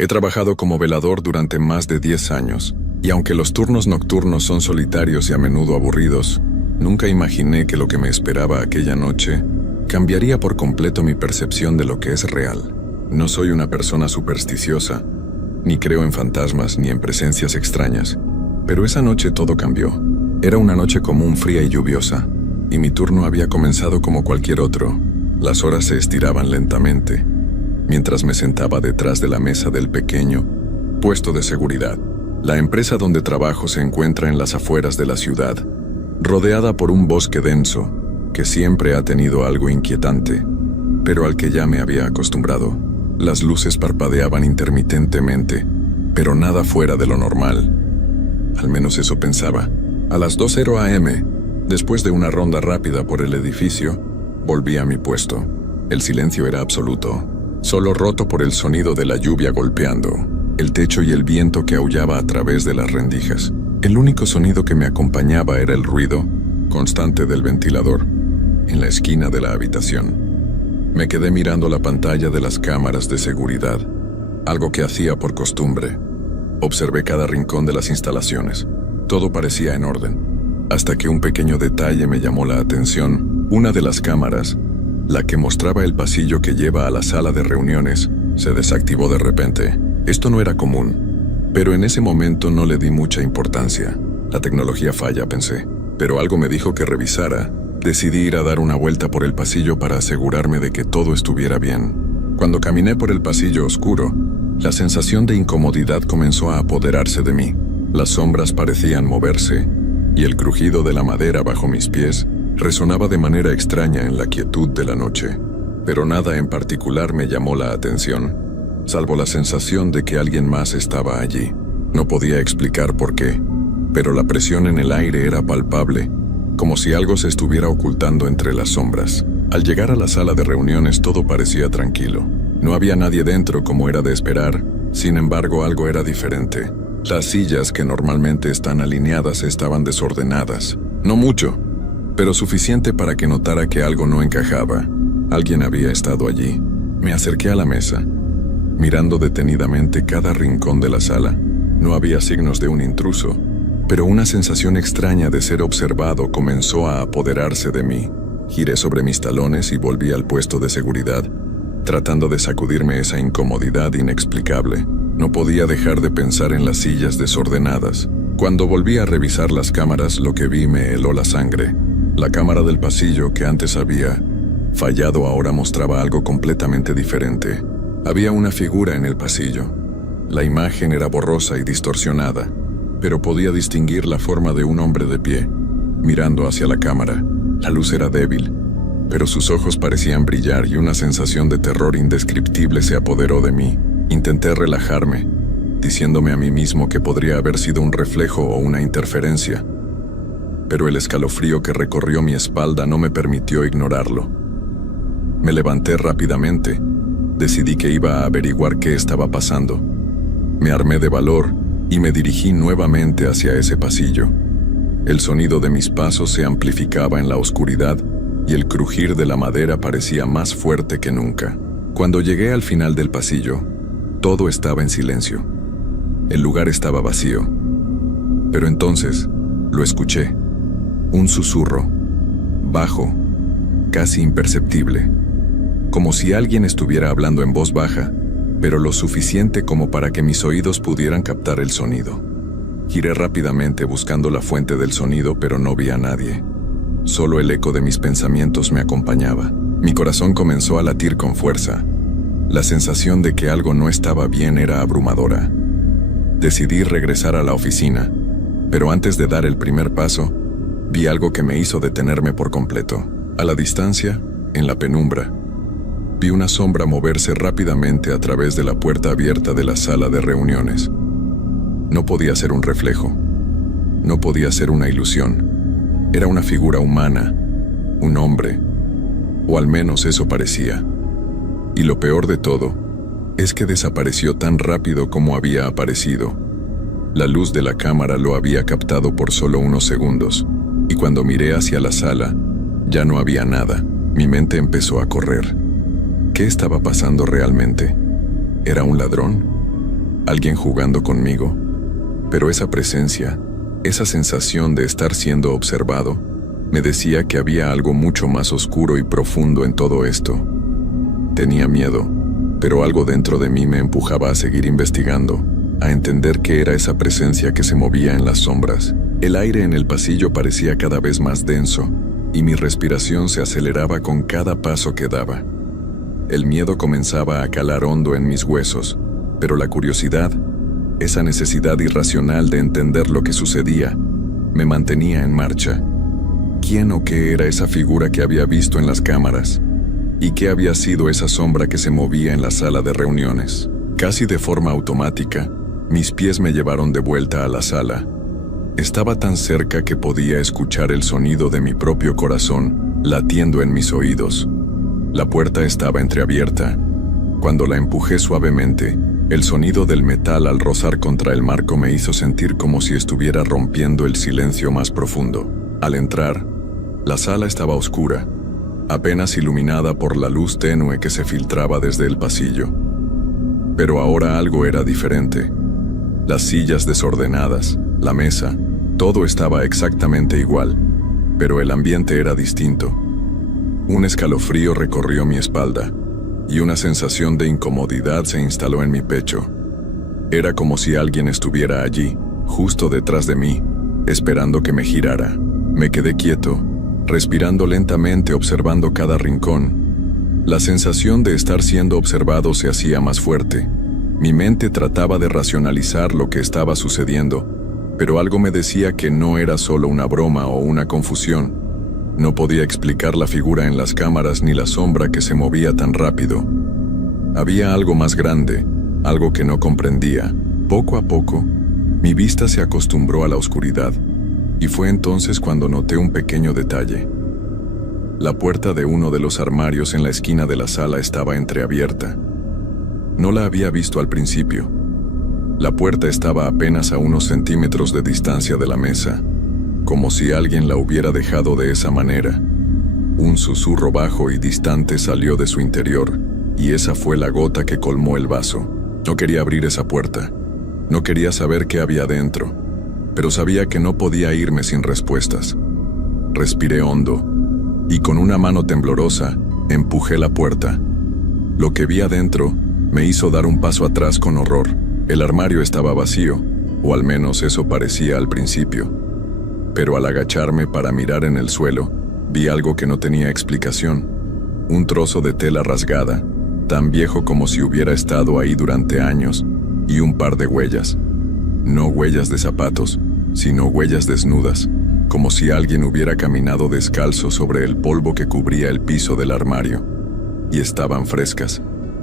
He trabajado como velador durante más de 10 años, y aunque los turnos nocturnos son solitarios y a menudo aburridos, nunca imaginé que lo que me esperaba aquella noche cambiaría por completo mi percepción de lo que es real. No soy una persona supersticiosa, ni creo en fantasmas ni en presencias extrañas, pero esa noche todo cambió. Era una noche común, fría y lluviosa, y mi turno había comenzado como cualquier otro. Las horas se estiraban lentamente, mientras me sentaba detrás de la mesa del pequeño puesto de seguridad. La empresa donde trabajo se encuentra en las afueras de la ciudad, rodeada por un bosque denso que siempre ha tenido algo inquietante, pero al que ya me había acostumbrado. Las luces parpadeaban intermitentemente, pero nada fuera de lo normal. Al menos eso pensaba. A las 2:00 a.m., después de una ronda rápida por el edificio, volví a mi puesto. El silencio era absoluto, solo roto por el sonido de la lluvia golpeando el techo y el viento que aullaba a través de las rendijas. El único sonido que me acompañaba era el ruido constante del ventilador en la esquina de la habitación. Me quedé mirando la pantalla de las cámaras de seguridad, algo que hacía por costumbre. Observé cada rincón de las instalaciones. Todo parecía en orden, hasta que un pequeño detalle me llamó la atención. Una de las cámaras, la que mostraba el pasillo que lleva a la sala de reuniones, se desactivó de repente. Esto no era común, pero en ese momento no le di mucha importancia. La tecnología falla, pensé, pero algo me dijo que revisara. Decidí ir a dar una vuelta por el pasillo para asegurarme de que todo estuviera bien. Cuando caminé por el pasillo oscuro, la sensación de incomodidad comenzó a apoderarse de mí. Las sombras parecían moverse, y el crujido de la madera bajo mis pies resonaba de manera extraña en la quietud de la noche. Pero nada en particular me llamó la atención, salvo la sensación de que alguien más estaba allí. No podía explicar por qué, pero la presión en el aire era palpable, como si algo se estuviera ocultando entre las sombras. Al llegar a la sala de reuniones todo parecía tranquilo. No había nadie dentro como era de esperar, sin embargo algo era diferente. Las sillas que normalmente están alineadas estaban desordenadas. No mucho, pero suficiente para que notara que algo no encajaba. Alguien había estado allí. Me acerqué a la mesa, mirando detenidamente cada rincón de la sala. No había signos de un intruso, pero una sensación extraña de ser observado comenzó a apoderarse de mí. Giré sobre mis talones y volví al puesto de seguridad, tratando de sacudirme esa incomodidad inexplicable. No podía dejar de pensar en las sillas desordenadas. Cuando volví a revisar las cámaras, lo que vi me heló la sangre. La cámara del pasillo, que antes había fallado, ahora mostraba algo completamente diferente. Había una figura en el pasillo. La imagen era borrosa y distorsionada, pero podía distinguir la forma de un hombre de pie, mirando hacia la cámara. La luz era débil, pero sus ojos parecían brillar y una sensación de terror indescriptible se apoderó de mí. Intenté relajarme, diciéndome a mí mismo que podría haber sido un reflejo o una interferencia, pero el escalofrío que recorrió mi espalda no me permitió ignorarlo. Me levanté rápidamente. Decidí que iba a averiguar qué estaba pasando. Me armé de valor y me dirigí nuevamente hacia ese pasillo. El sonido de mis pasos se amplificaba en la oscuridad y el crujir de la madera parecía más fuerte que nunca. Cuando llegué al final del pasillo, todo estaba en silencio. El lugar estaba vacío. Pero entonces, lo escuché. Un susurro, bajo, casi imperceptible, como si alguien estuviera hablando en voz baja, pero lo suficiente como para que mis oídos pudieran captar el sonido. Giré rápidamente buscando la fuente del sonido, pero no vi a nadie. Solo el eco de mis pensamientos me acompañaba. Mi corazón comenzó a latir con fuerza. La sensación de que algo no estaba bien era abrumadora. Decidí regresar a la oficina, pero antes de dar el primer paso, vi algo que me hizo detenerme por completo. A la distancia, en la penumbra, vi una sombra moverse rápidamente a través de la puerta abierta de la sala de reuniones. No podía ser un reflejo. No podía ser una ilusión. Era una figura humana, un hombre, o al menos eso parecía. Y lo peor de todo es que desapareció tan rápido como había aparecido. La luz de la cámara lo había captado por solo unos segundos, y cuando miré hacia la sala, ya no había nada. Mi mente empezó a correr. ¿Qué estaba pasando realmente? ¿Era un ladrón? alguien jugando conmigo. Pero esa presencia, esa sensación de estar siendo observado, me decía que había algo mucho más oscuro y profundo en todo esto. Tenía miedo, pero algo dentro de mí me empujaba a seguir investigando, a entender qué era esa presencia que se movía en las sombras. El aire en el pasillo parecía cada vez más denso, y mi respiración se aceleraba con cada paso que daba. El miedo comenzaba a calar hondo en mis huesos, pero la curiosidad, esa necesidad irracional de entender lo que sucedía, me mantenía en marcha. ¿Quién o qué era esa figura que había visto en las cámaras? ¿Y qué había sido esa sombra que se movía en la sala de reuniones? Casi de forma automática, mis pies me llevaron de vuelta a la sala. Estaba tan cerca que podía escuchar el sonido de mi propio corazón latiendo en mis oídos. La puerta estaba entreabierta. Cuando la empujé suavemente, el sonido del metal al rozar contra el marco me hizo sentir como si estuviera rompiendo el silencio más profundo. Al entrar, la sala estaba oscura, apenas iluminada por la luz tenue que se filtraba desde el pasillo. Pero ahora algo era diferente. Las sillas desordenadas, la mesa, todo estaba exactamente igual, pero el ambiente era distinto. Un escalofrío recorrió mi espalda, y una sensación de incomodidad se instaló en mi pecho. Era como si alguien estuviera allí, justo detrás de mí, esperando que me girara. Me quedé quieto, respirando lentamente, observando cada rincón. La sensación de estar siendo observado se hacía más fuerte. Mi mente trataba de racionalizar lo que estaba sucediendo, pero algo me decía que no era solo una broma o una confusión. No podía explicar la figura en las cámaras ni la sombra que se movía tan rápido. Había algo más grande, algo que no comprendía. Poco a poco, mi vista se acostumbró a la oscuridad, y fue entonces cuando noté un pequeño detalle. La puerta de uno de los armarios en la esquina de la sala estaba entreabierta. No la había visto al principio. La puerta estaba apenas a unos centímetros de distancia de la mesa, como si alguien la hubiera dejado de esa manera. Un susurro bajo y distante salió de su interior, y esa fue la gota que colmó el vaso. No quería abrir esa puerta. No quería saber qué había dentro, pero sabía que no podía irme sin respuestas. Respiré hondo, y con una mano temblorosa, empujé la puerta. Lo que vi adentro me hizo dar un paso atrás con horror. El armario estaba vacío, o al menos eso parecía al principio. Pero al agacharme para mirar en el suelo, vi algo que no tenía explicación. Un trozo de tela rasgada, tan viejo como si hubiera estado ahí durante años, y un par de huellas. No huellas de zapatos, sino huellas desnudas, como si alguien hubiera caminado descalzo sobre el polvo que cubría el piso del armario. Y estaban frescas,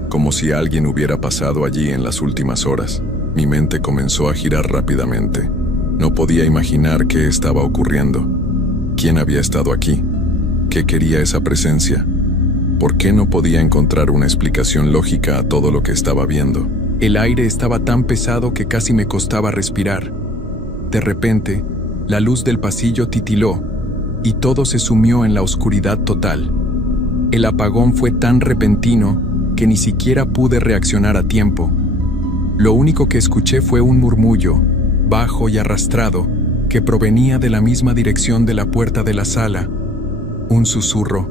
como si alguien hubiera pasado allí en las últimas horas. Mi mente comenzó a girar rápidamente. No podía imaginar qué estaba ocurriendo. ¿Quién había estado aquí? ¿Qué quería esa presencia? ¿Por qué no podía encontrar una explicación lógica a todo lo que estaba viendo? El aire estaba tan pesado que casi me costaba respirar. De repente, la luz del pasillo titiló, y todo se sumió en la oscuridad total. El apagón fue tan repentino que ni siquiera pude reaccionar a tiempo. Lo único que escuché fue un murmullo, bajo y arrastrado, que provenía de la misma dirección de la puerta de la sala. Un susurro,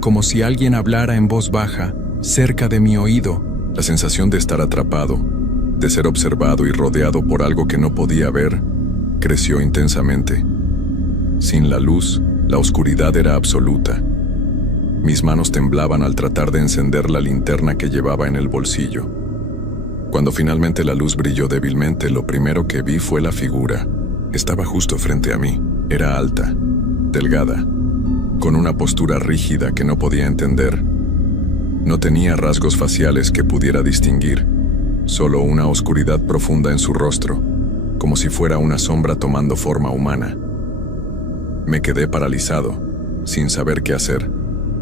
como si alguien hablara en voz baja, cerca de mi oído. La sensación de estar atrapado, de ser observado y rodeado por algo que no podía ver, creció intensamente. Sin la luz, la oscuridad era absoluta. Mis manos temblaban al tratar de encender la linterna que llevaba en el bolsillo. Cuando finalmente la luz brilló débilmente, lo primero que vi fue la figura. Estaba justo frente a mí. Era alta, delgada, con una postura rígida que no podía entender. No tenía rasgos faciales que pudiera distinguir, solo una oscuridad profunda en su rostro, como si fuera una sombra tomando forma humana. Me quedé paralizado, sin saber qué hacer,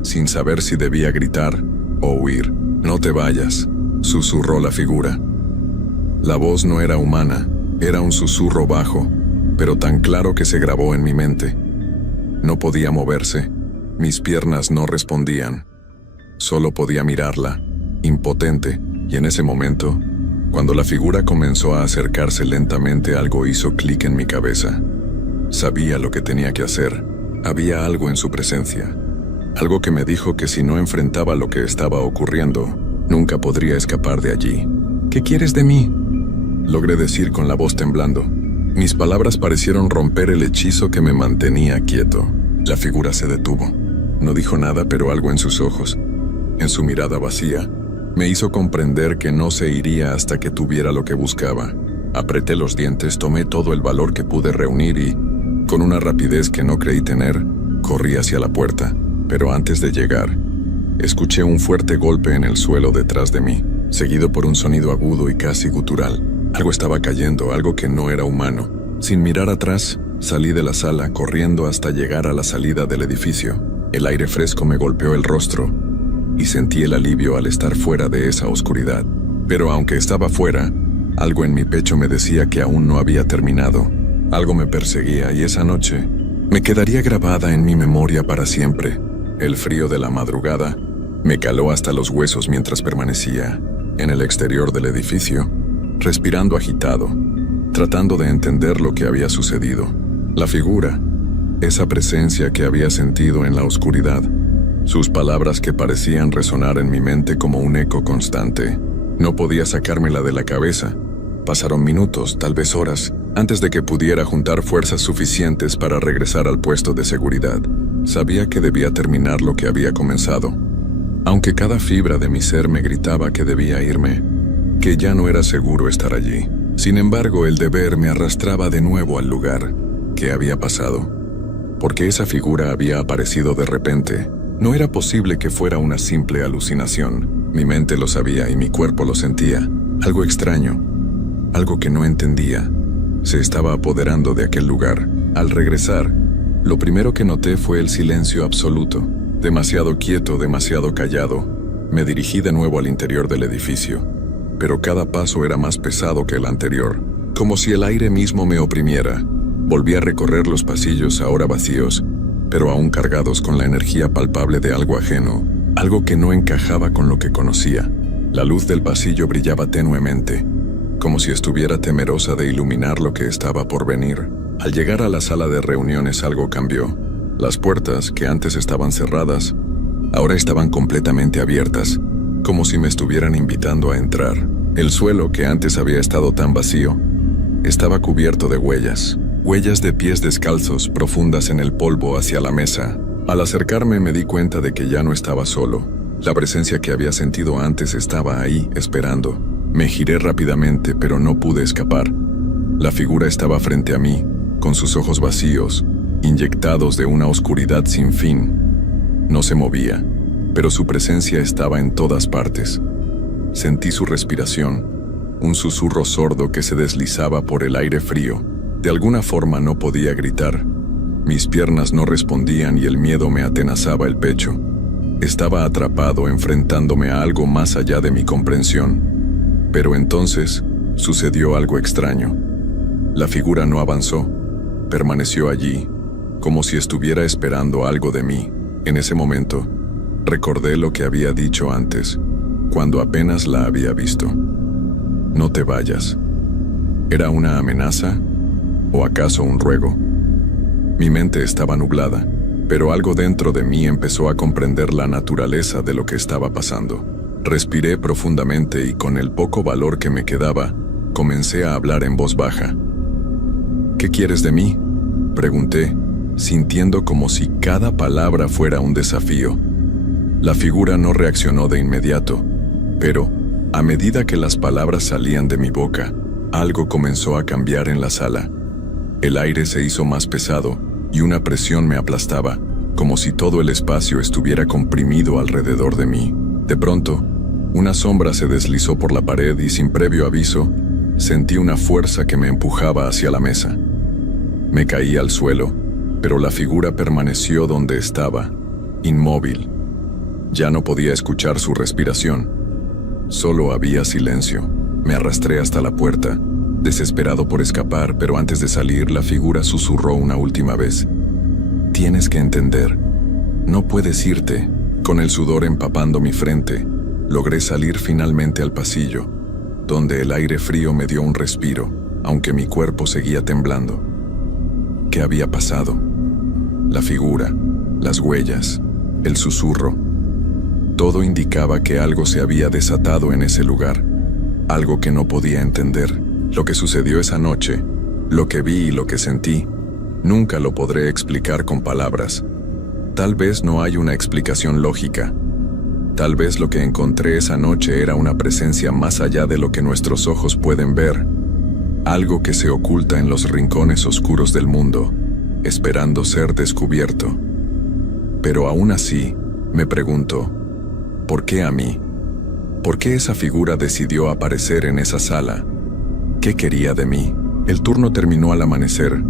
sin saber si debía gritar o huir. «No te vayas», susurró la figura. La voz no era humana, era un susurro bajo, pero tan claro que se grabó en mi mente. No podía moverse, mis piernas no respondían. Solo podía mirarla, impotente, y en ese momento, Cuando la figura comenzó a acercarse lentamente, algo hizo clic en mi cabeza. Sabía lo que tenía que hacer. Había algo en su presencia. Algo que me dijo que si no enfrentaba lo que estaba ocurriendo, nunca podría escapar de allí. ¿Qué quieres de mí?, logré decir con la voz temblando. Mis palabras parecieron romper el hechizo que me mantenía quieto. La figura se detuvo. No dijo nada, pero algo en sus ojos, en su mirada vacía, me hizo comprender que no se iría hasta que tuviera lo que buscaba. Apreté los dientes, tomé todo el valor que pude reunir y, con una rapidez que no creí tener, corrí hacia la puerta. Pero antes de llegar, escuché un fuerte golpe en el suelo detrás de mí, seguido por un sonido agudo y casi gutural. Algo estaba cayendo, algo que no era humano. Sin mirar atrás, salí de la sala, corriendo hasta llegar a la salida del edificio. El aire fresco me golpeó el rostro y sentí el alivio al estar fuera de esa oscuridad. Pero aunque estaba fuera, algo en mi pecho me decía que aún no había terminado. Algo me perseguía y esa noche me quedaría grabada en mi memoria para siempre. El frío de la madrugada me caló hasta los huesos mientras permanecía en el exterior del edificio, respirando agitado, tratando de entender lo que había sucedido. La figura, esa presencia que había sentido en la oscuridad, sus palabras que parecían resonar en mi mente como un eco constante. No podía sacármela de la cabeza. Pasaron minutos, tal vez horas, antes de que pudiera juntar fuerzas suficientes para regresar al puesto de seguridad. Sabía que debía terminar lo que había comenzado, aunque cada fibra de mi ser me gritaba que debía irme, que ya no era seguro estar allí. Sin embargo, el deber me arrastraba de nuevo al lugar. ¿Qué había pasado? Porque esa figura había aparecido de repente. No era posible que fuera una simple alucinación. Mi mente lo sabía y mi cuerpo lo sentía. Algo extraño, algo que no entendía, se estaba apoderando de aquel lugar. Al regresar, lo primero que noté fue el silencio absoluto. Demasiado quieto, demasiado callado. Me dirigí de nuevo al interior del edificio, pero cada paso era más pesado que el anterior, como si el aire mismo me oprimiera. Volví a recorrer los pasillos, ahora vacíos, pero aún cargados con la energía palpable de algo ajeno, algo que no encajaba con lo que conocía. La luz del pasillo brillaba tenuemente, como si estuviera temerosa de iluminar lo que estaba por venir. Al llegar a la sala de reuniones algo cambió. Las puertas, que antes estaban cerradas, ahora estaban completamente abiertas, como si me estuvieran invitando a entrar. El suelo, que antes había estado tan vacío, estaba cubierto de huellas de pies descalzos profundas en el polvo hacia la mesa. Al acercarme me di cuenta de que ya no estaba solo. La presencia que había sentido antes estaba ahí, esperando. Me giré rápidamente, pero no pude escapar. La figura estaba frente a mí, con sus ojos vacíos, inyectados de una oscuridad sin fin. No se movía, pero su presencia estaba en todas partes. Sentí su respiración, un susurro sordo que se deslizaba por el aire frío. De alguna forma no podía gritar. Mis piernas no respondían y el miedo me atenazaba el pecho. Estaba atrapado enfrentándome a algo más allá de mi comprensión. Pero entonces sucedió algo extraño. La figura no avanzó, permaneció allí, como si estuviera esperando algo de mí. En ese momento, recordé lo que había dicho antes, cuando apenas la había visto. No te vayas. ¿Era una amenaza? ¿O acaso un ruego? Mi mente estaba nublada, pero algo dentro de mí empezó a comprender la naturaleza de lo que estaba pasando. Respiré profundamente y con el poco valor que me quedaba, comencé a hablar en voz baja. ¿Qué quieres de mí?, pregunté, sintiendo como si cada palabra fuera un desafío. La figura no reaccionó de inmediato, pero, a medida que las palabras salían de mi boca, algo comenzó a cambiar en la sala. El aire se hizo más pesado y una presión me aplastaba, como si todo el espacio estuviera comprimido alrededor de mí. De pronto, una sombra se deslizó por la pared y sin previo aviso, sentí una fuerza que me empujaba hacia la mesa. Me caí al suelo, pero la figura permaneció donde estaba, inmóvil. Ya no podía escuchar su respiración. Solo había silencio. Me arrastré hasta la puerta, desesperado por escapar, pero antes de salir, la figura susurró una última vez. Tienes que entender. No puedes irte. Con el sudor empapando mi frente, logré salir finalmente al pasillo. donde el aire frío me dio un respiro, aunque mi cuerpo seguía temblando. ¿Qué había pasado? La figura, las huellas, el susurro. Todo indicaba que algo se había desatado en ese lugar, algo que no podía entender. Lo que sucedió esa noche, lo que vi y lo que sentí, nunca lo podré explicar con palabras. Tal vez no hay una explicación lógica. Tal vez lo que encontré esa noche era una presencia más allá de lo que nuestros ojos pueden ver, algo que se oculta en los rincones oscuros del mundo, esperando ser descubierto. Pero aún así, me pregunto, ¿por qué a mí? ¿Por qué esa figura decidió aparecer en esa sala? ¿Qué quería de mí? El turno terminó al amanecer,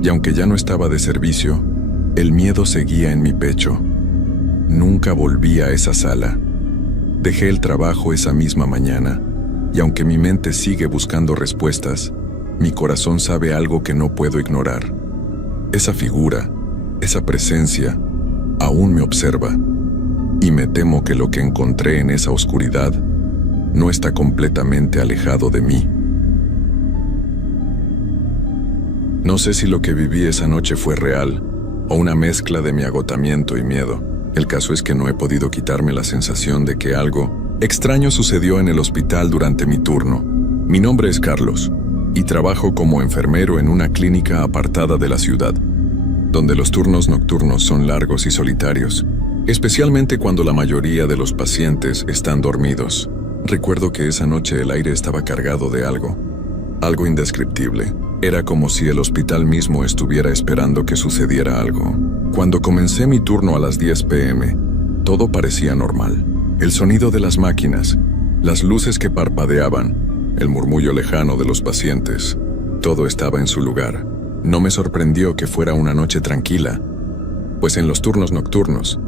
y aunque ya no estaba de servicio, el miedo seguía en mi pecho. Nunca volví a esa sala. Dejé el trabajo esa misma mañana, y aunque mi mente sigue buscando respuestas, mi corazón sabe algo que no puedo ignorar. Esa figura, esa presencia, aún me observa, y me temo que lo que encontré en esa oscuridad no está completamente alejado de mí. No sé si lo que viví esa noche fue real, o una mezcla de mi agotamiento y miedo. El caso es que no he podido quitarme la sensación de que algo extraño sucedió en el hospital durante mi turno. Mi nombre es Carlos, y trabajo como enfermero en una clínica apartada de la ciudad, donde los turnos nocturnos son largos y solitarios, especialmente cuando la mayoría de los pacientes están dormidos. Recuerdo que esa noche el aire estaba cargado de algo indescriptible. Era como si el hospital mismo estuviera esperando que sucediera algo. Cuando comencé mi turno a las 10 p.m., todo parecía normal. El sonido de las máquinas, las luces que parpadeaban, el murmullo lejano de los pacientes, todo estaba en su lugar. No me sorprendió que fuera una noche tranquila, pues en los turnos nocturnos,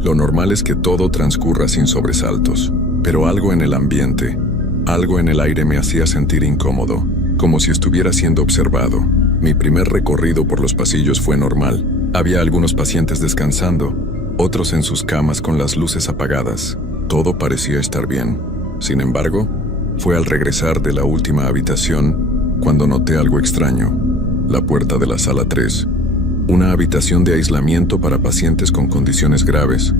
lo normal es que todo transcurra sin sobresaltos. Pero algo en el ambiente, algo en el aire me hacía sentir incómodo, como si estuviera siendo observado. Mi primer recorrido por los pasillos fue normal. Había algunos pacientes descansando, otros en sus camas con las luces apagadas. Todo parecía estar bien. Sin embargo, fue al regresar de la última habitación cuando noté algo extraño. La puerta de la sala 3, una habitación de aislamiento para pacientes con condiciones graves,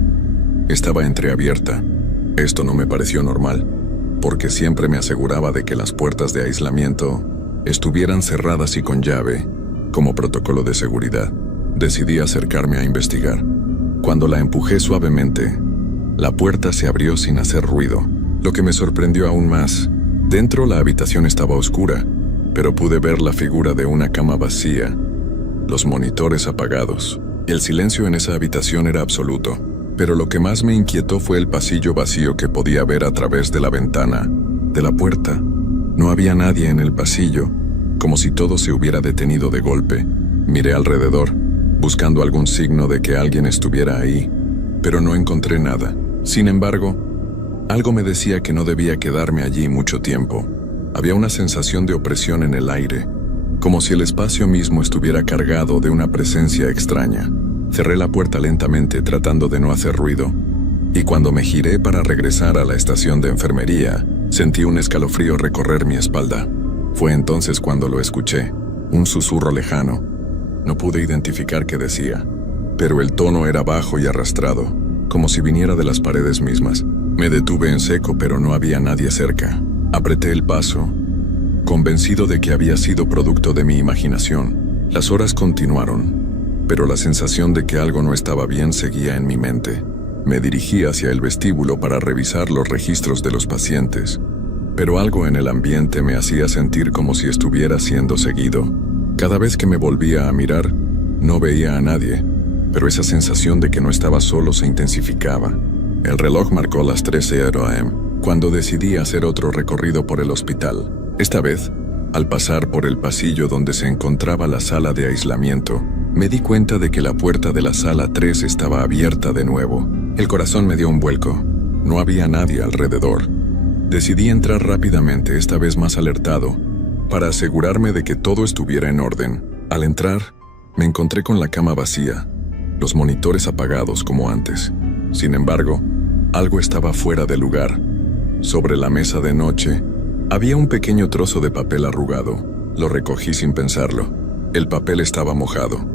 estaba entreabierta. Esto no me pareció normal, porque siempre me aseguraba de que las puertas de aislamiento estuvieran cerradas y con llave, como protocolo de seguridad. Decidí acercarme a investigar. Cuando la empujé suavemente, la puerta se abrió sin hacer ruido. Lo que me sorprendió aún más, dentro la habitación estaba oscura, pero pude ver la figura de una cama vacía, los monitores apagados. El silencio en esa habitación era absoluto. Pero lo que más me inquietó fue el pasillo vacío que podía ver a través de la ventana, de la puerta. No había nadie en el pasillo, como si todo se hubiera detenido de golpe. Miré alrededor, buscando algún signo de que alguien estuviera ahí, pero no encontré nada. Sin embargo, algo me decía que no debía quedarme allí mucho tiempo. Había una sensación de opresión en el aire, como si el espacio mismo estuviera cargado de una presencia extraña. Cerré la puerta lentamente tratando de no hacer ruido, y cuando me giré para regresar a la estación de enfermería, sentí un escalofrío recorrer mi espalda. Fue entonces cuando lo escuché, un susurro lejano. No pude identificar qué decía, pero el tono era bajo y arrastrado, como si viniera de las paredes mismas. Me detuve en seco, pero no había nadie cerca. Apreté el paso, convencido de que había sido producto de mi imaginación. Las horas continuaron, pero la sensación de que algo no estaba bien seguía en mi mente. Me dirigí hacia el vestíbulo para revisar los registros de los pacientes, pero algo en el ambiente me hacía sentir como si estuviera siendo seguido. Cada vez que me volvía a mirar, no veía a nadie, pero esa sensación de que no estaba solo se intensificaba. El reloj marcó las 13:00 am, cuando decidí hacer otro recorrido por el hospital. Esta vez, al pasar por el pasillo donde se encontraba la sala de aislamiento, me di cuenta de que la puerta de la sala 3 estaba abierta de nuevo. El corazón me dio un vuelco. No había nadie alrededor. Decidí entrar rápidamente, esta vez más alertado, para asegurarme de que todo estuviera en orden. Al entrar, me encontré con la cama vacía, los monitores apagados como antes. Sin embargo, algo estaba fuera de lugar. Sobre la mesa de noche, Había un pequeño trozo de papel arrugado. Lo recogí sin pensarlo. El papel estaba mojado,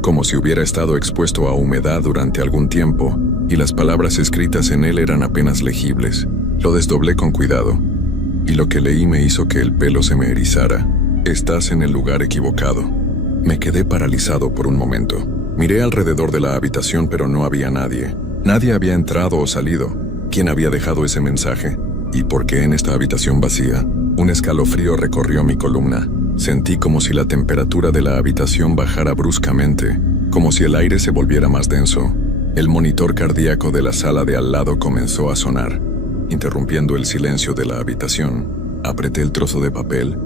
como si hubiera estado expuesto a humedad durante algún tiempo, y las palabras escritas en él eran apenas legibles. Lo desdoblé con cuidado, y lo que leí me hizo que el pelo se me erizara. Estás en el lugar equivocado. Me quedé paralizado por un momento. Miré alrededor de la habitación, pero no había nadie. Nadie había entrado o salido. ¿Quién había dejado ese mensaje? ¿Y por qué en esta habitación vacía? Un escalofrío recorrió mi columna. Sentí como si la temperatura de la habitación bajara bruscamente, como si el aire se volviera más denso. El monitor cardíaco de la sala de al lado comenzó a sonar, interrumpiendo el silencio de la habitación. Apreté el trozo de papel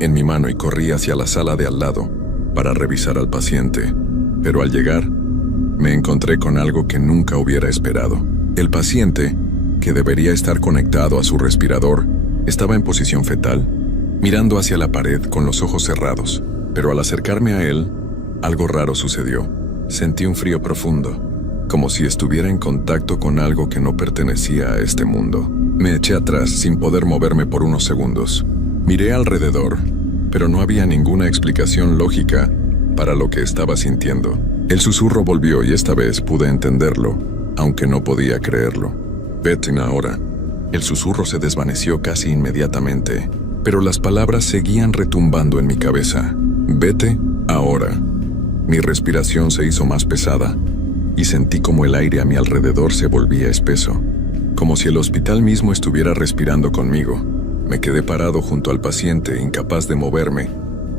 en mi mano y corrí hacia la sala de al lado para revisar al paciente. Pero al llegar, me encontré con algo que nunca hubiera esperado. El paciente, que debería estar conectado a su respirador, estaba en posición fetal, mirando hacia la pared con los ojos cerrados. Pero al acercarme a él, algo raro sucedió. Sentí un frío profundo, como si estuviera en contacto con algo que no pertenecía a este mundo. Me eché atrás sin poder moverme por unos segundos. Miré alrededor, pero no había ninguna explicación lógica para lo que estaba sintiendo. El susurro volvió y esta vez pude entenderlo, aunque no podía creerlo. Vete ahora. El susurro se desvaneció casi inmediatamente, pero las palabras seguían retumbando en mi cabeza. Vete ahora. Mi respiración se hizo más pesada y sentí como el aire a mi alrededor se volvía espeso, como si el hospital mismo estuviera respirando conmigo. Me quedé parado junto al paciente, incapaz de moverme,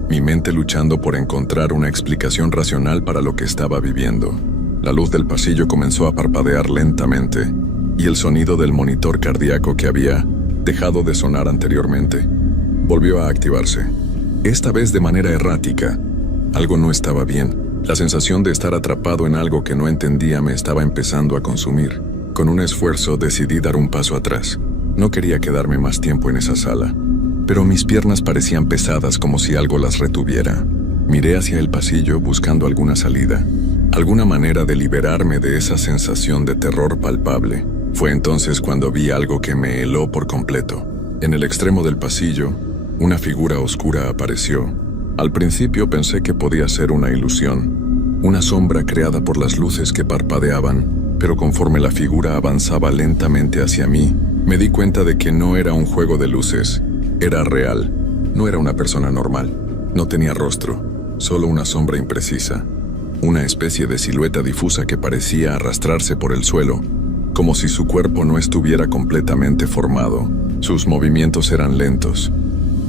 mi mente luchando por encontrar una explicación racional para lo que estaba viviendo. La luz del pasillo comenzó a parpadear lentamente, y el sonido del monitor cardíaco que había dejado de sonar anteriormente volvió a activarse, esta vez de manera errática. Algo no estaba bien. La sensación de estar atrapado en algo que no entendía me estaba empezando a consumir. Con un esfuerzo decidí dar un paso atrás. No quería quedarme más tiempo en esa sala, pero mis piernas parecían pesadas, como si algo las retuviera. Miré hacia el pasillo buscando alguna salida, alguna manera de liberarme de esa sensación de terror palpable. Fue entonces cuando vi algo que me heló por completo. En el extremo del pasillo, una figura oscura apareció. Al principio pensé que podía ser una ilusión, una sombra creada por las luces que parpadeaban, pero conforme la figura avanzaba lentamente hacia mí, me di cuenta de que no era un juego de luces, era real. No era una persona normal, no tenía rostro, solo una sombra imprecisa, una especie de silueta difusa que parecía arrastrarse por el suelo, como si su cuerpo no estuviera completamente formado. Sus movimientos eran lentos,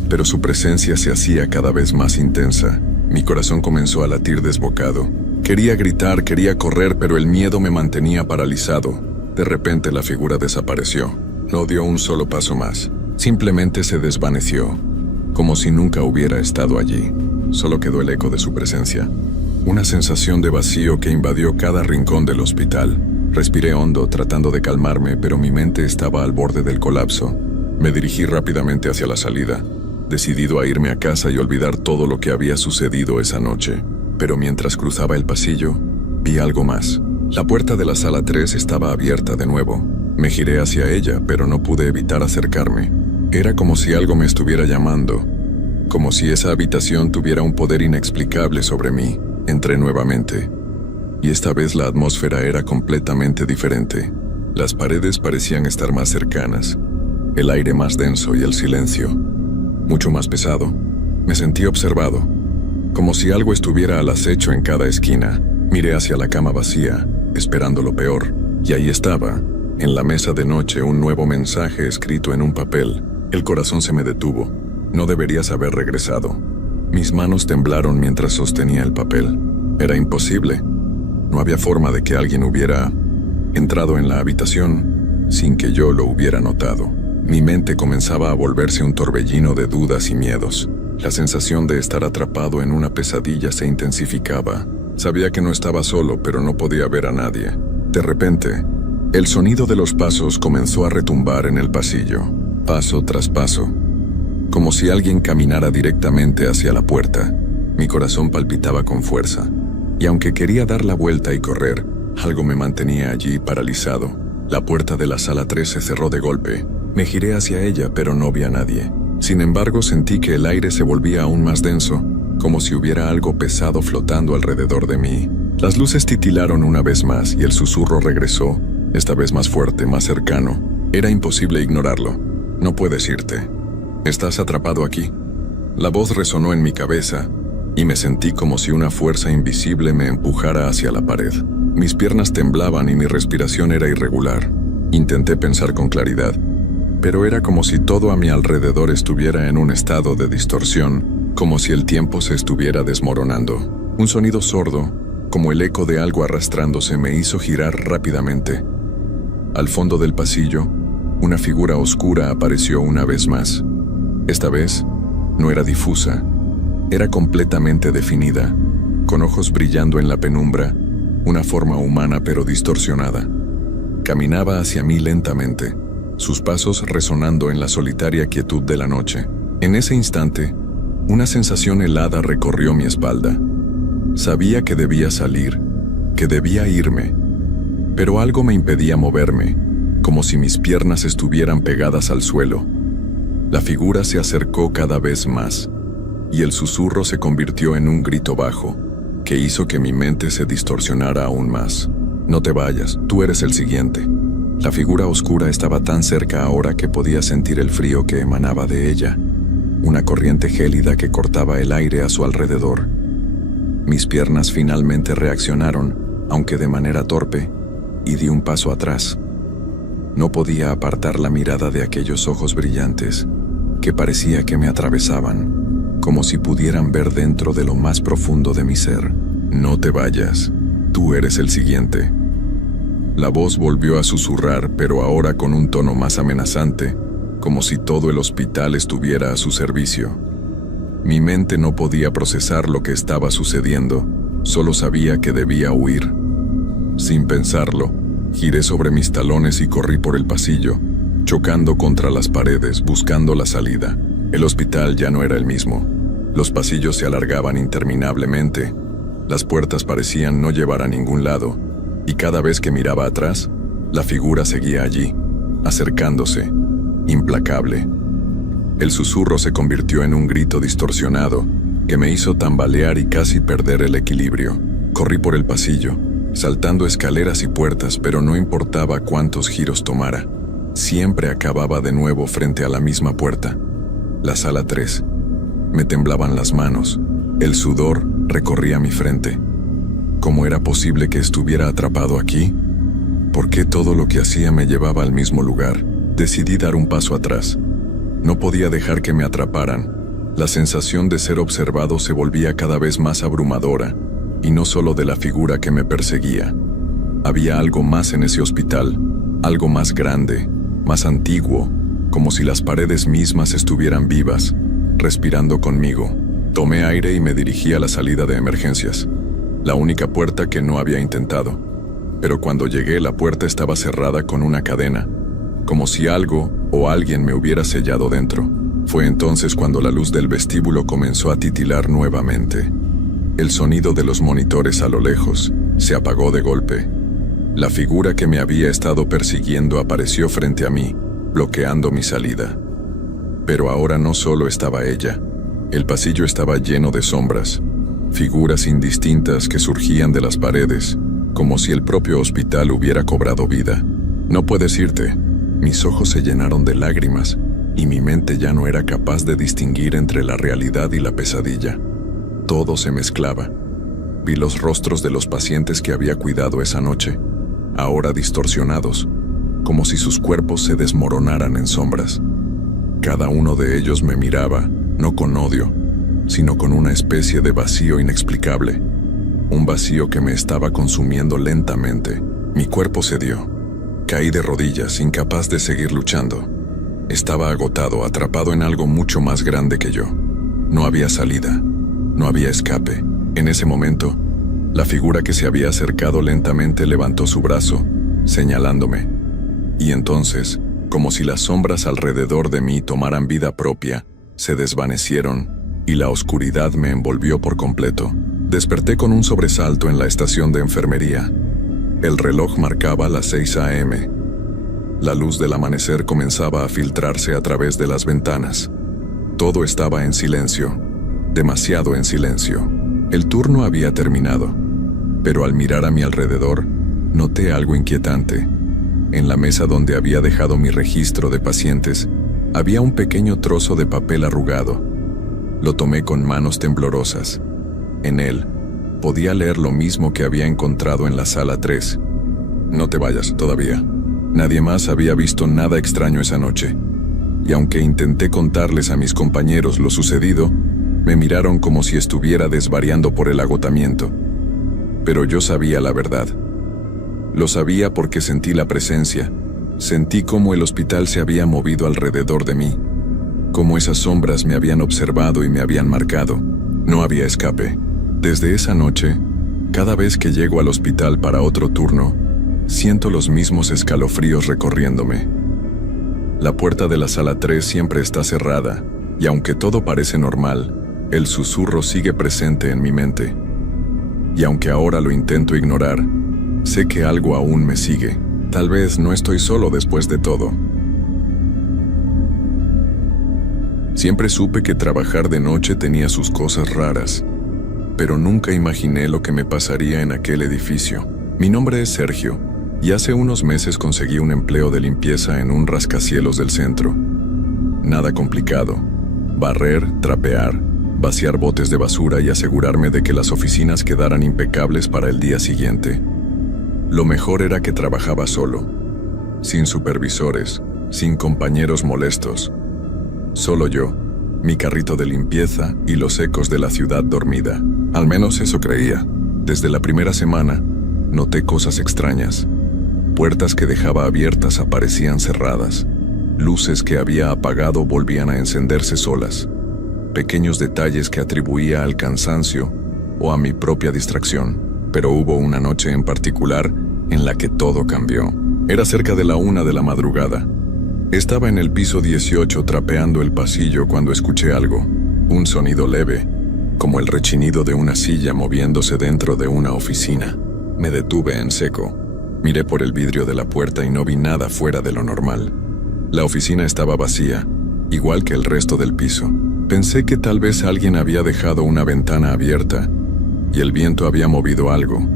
pero su presencia se hacía cada vez más intensa. Mi corazón comenzó a latir desbocado. Quería gritar, quería correr, pero el miedo me mantenía paralizado. De repente la figura desapareció. No dio un solo paso más. Simplemente se desvaneció, como si nunca hubiera estado allí. Solo quedó el eco de su presencia. Una sensación de vacío que invadió cada rincón del hospital. Respiré hondo, tratando de calmarme, pero mi mente estaba al borde del colapso. Me dirigí rápidamente hacia la salida, decidido a irme a casa y olvidar todo lo que había sucedido esa noche. Pero mientras cruzaba el pasillo, vi algo más. La puerta de la sala 3 estaba abierta de nuevo. Me giré hacia ella, pero no pude evitar acercarme. Era como si algo me estuviera llamando, como si esa habitación tuviera un poder inexplicable sobre mí. Entré nuevamente, y esta vez la atmósfera era completamente diferente. Las paredes parecían estar más cercanas, el aire más denso y el silencio mucho más pesado. Me sentí observado, como si algo estuviera al acecho en cada esquina. Miré hacia la cama vacía, esperando lo peor, y ahí estaba, en la mesa de noche, un nuevo mensaje escrito en un papel. El corazón se me detuvo. No deberías haber regresado. Mis manos temblaron mientras sostenía el papel. Era imposible. No había forma de que alguien hubiera entrado en la habitación sin que yo lo hubiera notado. Mi mente comenzaba a volverse un torbellino de dudas y miedos. La sensación de estar atrapado en una pesadilla se intensificaba. Sabía que no estaba solo, pero no podía ver a nadie. De repente, el sonido de los pasos comenzó a retumbar en el pasillo, paso tras paso, como si alguien caminara directamente hacia la puerta. Mi corazón palpitaba con fuerza, y aunque quería dar la vuelta y correr, algo me mantenía allí paralizado. La puerta de la sala 3 se cerró de golpe. Me giré hacia ella, pero no vi a nadie. Sin embargo, sentí que el aire se volvía aún más denso, como si hubiera algo pesado flotando alrededor de mí. Las luces titilaron una vez más y el susurro regresó, esta vez más fuerte, más cercano. Era imposible ignorarlo. No puedes irte. Estás atrapado aquí. La voz resonó en mi cabeza y me sentí como si una fuerza invisible me empujara hacia la pared. Mis piernas temblaban y mi respiración era irregular. Intenté pensar con claridad, pero era como si todo a mi alrededor estuviera en un estado de distorsión, como si el tiempo se estuviera desmoronando. Un sonido sordo, como el eco de algo arrastrándose, me hizo girar rápidamente. Al fondo del pasillo, una figura oscura apareció una vez más. Esta vez, no era difusa, era completamente definida, con ojos brillando en la penumbra, una forma humana pero distorsionada. Caminaba hacia mí lentamente, sus pasos resonando en la solitaria quietud de la noche. En ese instante, una sensación helada recorrió mi espalda. Sabía que debía salir, que debía irme, pero algo me impedía moverme, como si mis piernas estuvieran pegadas al suelo. La figura se acercó cada vez más, y el susurro se convirtió en un grito bajo, que hizo que mi mente se distorsionara aún más. No te vayas, tú eres el siguiente. La figura oscura estaba tan cerca ahora que podía sentir el frío que emanaba de ella, una corriente gélida que cortaba el aire a su alrededor. Mis piernas finalmente reaccionaron, aunque de manera torpe, y di un paso atrás. No podía apartar la mirada de aquellos ojos brillantes, que parecía que me atravesaban, como si pudieran ver dentro de lo más profundo de mi ser. No te vayas, tú eres el siguiente. La voz volvió a susurrar, pero ahora con un tono más amenazante, como si todo el hospital estuviera a su servicio. Mi mente no podía procesar lo que estaba sucediendo, solo sabía que debía huir. Sin pensarlo, giré sobre mis talones y corrí por el pasillo, chocando contra las paredes, buscando la salida. El hospital ya no era el mismo. Los pasillos se alargaban interminablemente, las puertas parecían no llevar a ningún lado, y cada vez que miraba atrás, la figura seguía allí, acercándose, implacable. El susurro se convirtió en un grito distorsionado, que me hizo tambalear y casi perder el equilibrio. Corrí por el pasillo, saltando escaleras y puertas, pero no importaba cuántos giros tomara. Siempre acababa de nuevo frente a la misma puerta. La sala 3. Me temblaban las manos. El sudor recorría mi frente. ¿Cómo era posible que estuviera atrapado aquí? ¿Por qué todo lo que hacía me llevaba al mismo lugar? Decidí dar un paso atrás. No podía dejar que me atraparan. La sensación de ser observado se volvía cada vez más abrumadora, y no solo de la figura que me perseguía. Había algo más en ese hospital, algo más grande, más antiguo, como si las paredes mismas estuvieran vivas, respirando conmigo. Tomé aire y me dirigí a la salida de emergencias, la única puerta que no había intentado. Pero cuando llegué, la puerta estaba cerrada con una cadena, como si algo o alguien me hubiera sellado dentro. Fue entonces cuando la luz del vestíbulo comenzó a titilar nuevamente. El sonido de los monitores a lo lejos se apagó de golpe. La figura que me había estado persiguiendo apareció frente a mí, bloqueando mi salida. Pero ahora no solo estaba ella. El pasillo estaba lleno de sombras, figuras indistintas que surgían de las paredes, como si el propio hospital hubiera cobrado vida. No puedes irte. Mis ojos se llenaron de lágrimas, y mi mente ya no era capaz de distinguir entre la realidad y la pesadilla. Todo se mezclaba. Vi los rostros de los pacientes que había cuidado esa noche, ahora distorsionados, como si sus cuerpos se desmoronaran en sombras. Cada uno de ellos me miraba, no con odio, sino con una especie de vacío inexplicable, un vacío que me estaba consumiendo lentamente. Mi cuerpo cedió. Caí de rodillas, incapaz de seguir luchando. Estaba agotado, atrapado en algo mucho más grande que yo. No había salida, no había escape. En ese momento, la figura que se había acercado lentamente levantó su brazo, señalándome. Y entonces, como si las sombras alrededor de mí tomaran vida propia, se desvanecieron y la oscuridad me envolvió por completo. Desperté con un sobresalto en la estación de enfermería. El reloj marcaba las 6 a.m. La luz del amanecer comenzaba a filtrarse a través de las ventanas. Todo estaba en silencio, demasiado en silencio. El turno había terminado, pero al mirar a mi alrededor, noté algo inquietante. En la mesa donde había dejado mi registro de pacientes, había un pequeño trozo de papel arrugado. Lo tomé con manos temblorosas. En él, podía leer lo mismo que había encontrado en la sala 3. No te vayas todavía. Nadie más había visto nada extraño esa noche. Y aunque intenté contarles a mis compañeros lo sucedido, me miraron como si estuviera desvariando por el agotamiento. Pero yo sabía la verdad. Lo sabía porque sentí la presencia. Sentí cómo el hospital se había movido alrededor de mí. Cómo esas sombras me habían observado y me habían marcado. No había escape. Desde esa noche, cada vez que llego al hospital para otro turno, siento los mismos escalofríos recorriéndome. La puerta de la sala 3 siempre está cerrada, y aunque todo parece normal, el susurro sigue presente en mi mente. Y aunque ahora lo intento ignorar, sé que algo aún me sigue. Tal vez no estoy solo después de todo. Siempre supe que trabajar de noche tenía sus cosas raras, pero nunca imaginé lo que me pasaría en aquel edificio. Mi nombre es Sergio, y hace unos meses conseguí un empleo de limpieza en un rascacielos del centro. Nada complicado. Barrer, trapear, vaciar botes de basura y asegurarme de que las oficinas quedaran impecables para el día siguiente. Lo mejor era que trabajaba solo, sin supervisores, sin compañeros molestos. Solo yo, mi carrito de limpieza y los ecos de la ciudad dormida. Al menos eso creía. Desde la primera semana, noté cosas extrañas. Puertas que dejaba abiertas aparecían cerradas. Luces que había apagado volvían a encenderse solas. Pequeños detalles que atribuía al cansancio o a mi propia distracción. Pero hubo una noche en particular en la que todo cambió. Era cerca de la 1 de la madrugada. Estaba en el piso 18 trapeando el pasillo cuando escuché algo. Un sonido leve, como el rechinido de una silla moviéndose dentro de una oficina. Me detuve en seco. Miré por el vidrio de la puerta y no vi nada fuera de lo normal. La oficina estaba vacía, igual que el resto del piso. Pensé que tal vez alguien había dejado una ventana abierta y el viento había movido algo.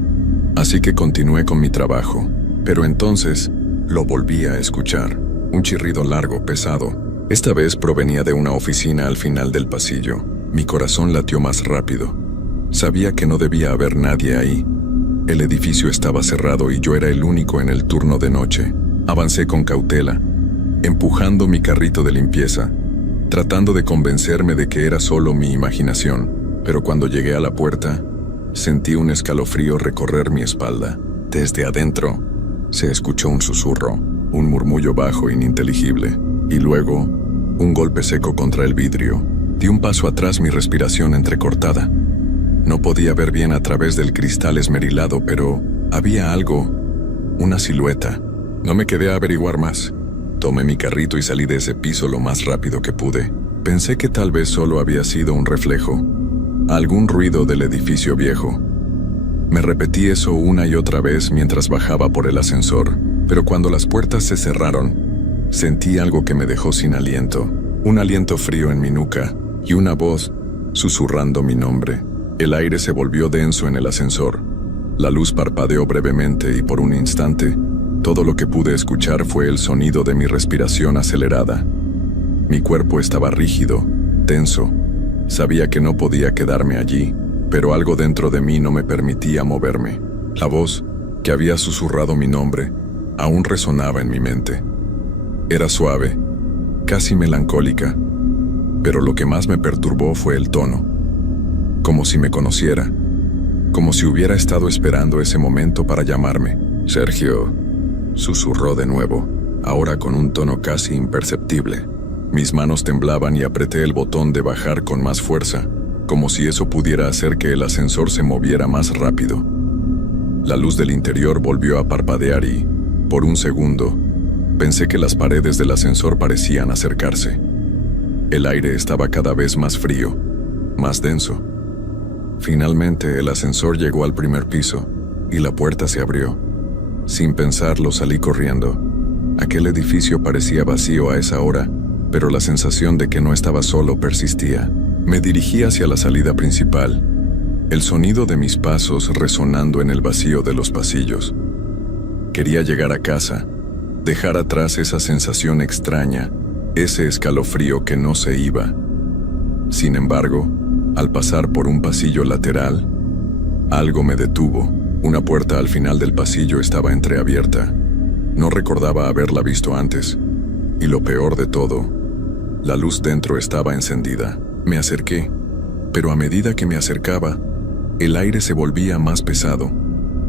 Así que continué con mi trabajo. Pero entonces lo volví a escuchar. Un chirrido largo, pesado. Esta vez provenía de una oficina al final del pasillo. Mi corazón latió más rápido. Sabía que no debía haber nadie ahí. El edificio estaba cerrado y yo era el único en el turno de noche. Avancé con cautela, empujando mi carrito de limpieza, tratando de convencerme de que era solo mi imaginación. Pero cuando llegué a la puerta, sentí un escalofrío recorrer mi espalda. Desde adentro, se escuchó un susurro, un murmullo bajo e ininteligible, y luego, un golpe seco contra el vidrio. Di un paso atrás, mi respiración entrecortada. No podía ver bien a través del cristal esmerilado, pero había algo, una silueta. No me quedé a averiguar más. Tomé mi carrito y salí de ese piso lo más rápido que pude. Pensé que tal vez solo había sido un reflejo, algún ruido del edificio viejo. Me repetí eso una y otra vez mientras bajaba por el ascensor, pero cuando las puertas se cerraron, sentí algo que me dejó sin aliento, un aliento frío en mi nuca y una voz susurrando mi nombre. El aire se volvió denso en el ascensor. La luz parpadeó brevemente y por un instante, todo lo que pude escuchar fue el sonido de mi respiración acelerada. Mi cuerpo estaba rígido, tenso. Sabía que no podía quedarme allí, pero algo dentro de mí no me permitía moverme. La voz, que había susurrado mi nombre, aún resonaba en mi mente. Era suave, casi melancólica, pero lo que más me perturbó fue el tono. Como si me conociera, como si hubiera estado esperando ese momento para llamarme. Sergio, susurró de nuevo, ahora con un tono casi imperceptible. Mis manos temblaban y apreté el botón de bajar con más fuerza, como si eso pudiera hacer que el ascensor se moviera más rápido. La luz del interior volvió a parpadear y, por un segundo, pensé que las paredes del ascensor parecían acercarse. El aire estaba cada vez más frío, más denso. Finalmente el ascensor llegó al primer piso y la puerta se abrió. Sin pensarlo salí corriendo. Aquel edificio parecía vacío a esa hora pero la sensación de que no estaba solo persistía. Me dirigí hacia la salida principal, el sonido de mis pasos resonando en el vacío de los pasillos. Quería llegar a casa, dejar atrás esa sensación extraña, ese escalofrío que no se iba. Sin embargo, al pasar por un pasillo lateral, algo me detuvo. Una puerta al final del pasillo estaba entreabierta. No recordaba haberla visto antes. Y lo peor de todo, la luz dentro estaba encendida. Me acerqué, pero a medida que me acercaba, el aire se volvía más pesado,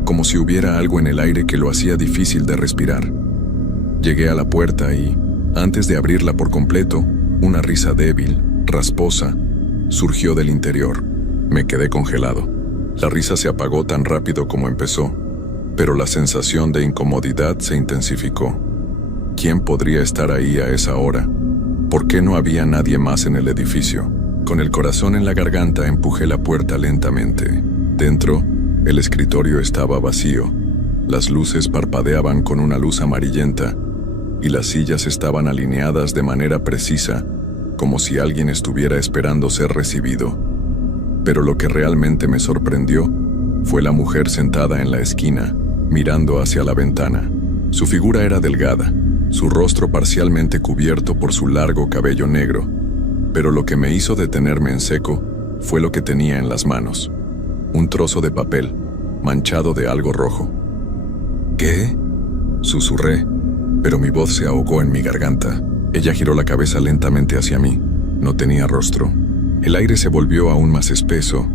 como si hubiera algo en el aire que lo hacía difícil de respirar. Llegué a la puerta y, antes de abrirla por completo, una risa débil, rasposa, surgió del interior. Me quedé congelado. La risa se apagó tan rápido como empezó, pero la sensación de incomodidad se intensificó. ¿Quién podría estar ahí a esa hora? ¿Por qué no había nadie más en el edificio? Con el corazón en la garganta empujé la puerta lentamente. Dentro, el escritorio estaba vacío. Las luces parpadeaban con una luz amarillenta y las sillas estaban alineadas de manera precisa, como si alguien estuviera esperando ser recibido. Pero lo que realmente me sorprendió fue la mujer sentada en la esquina, mirando hacia la ventana. Su figura era delgada, su rostro parcialmente cubierto por su largo cabello negro, pero lo que me hizo detenerme en seco fue lo que tenía en las manos. Un trozo de papel, manchado de algo rojo. ¿Qué? Susurré, pero mi voz se ahogó en mi garganta. Ella giró la cabeza lentamente hacia mí. No tenía rostro. El aire se volvió aún más espeso,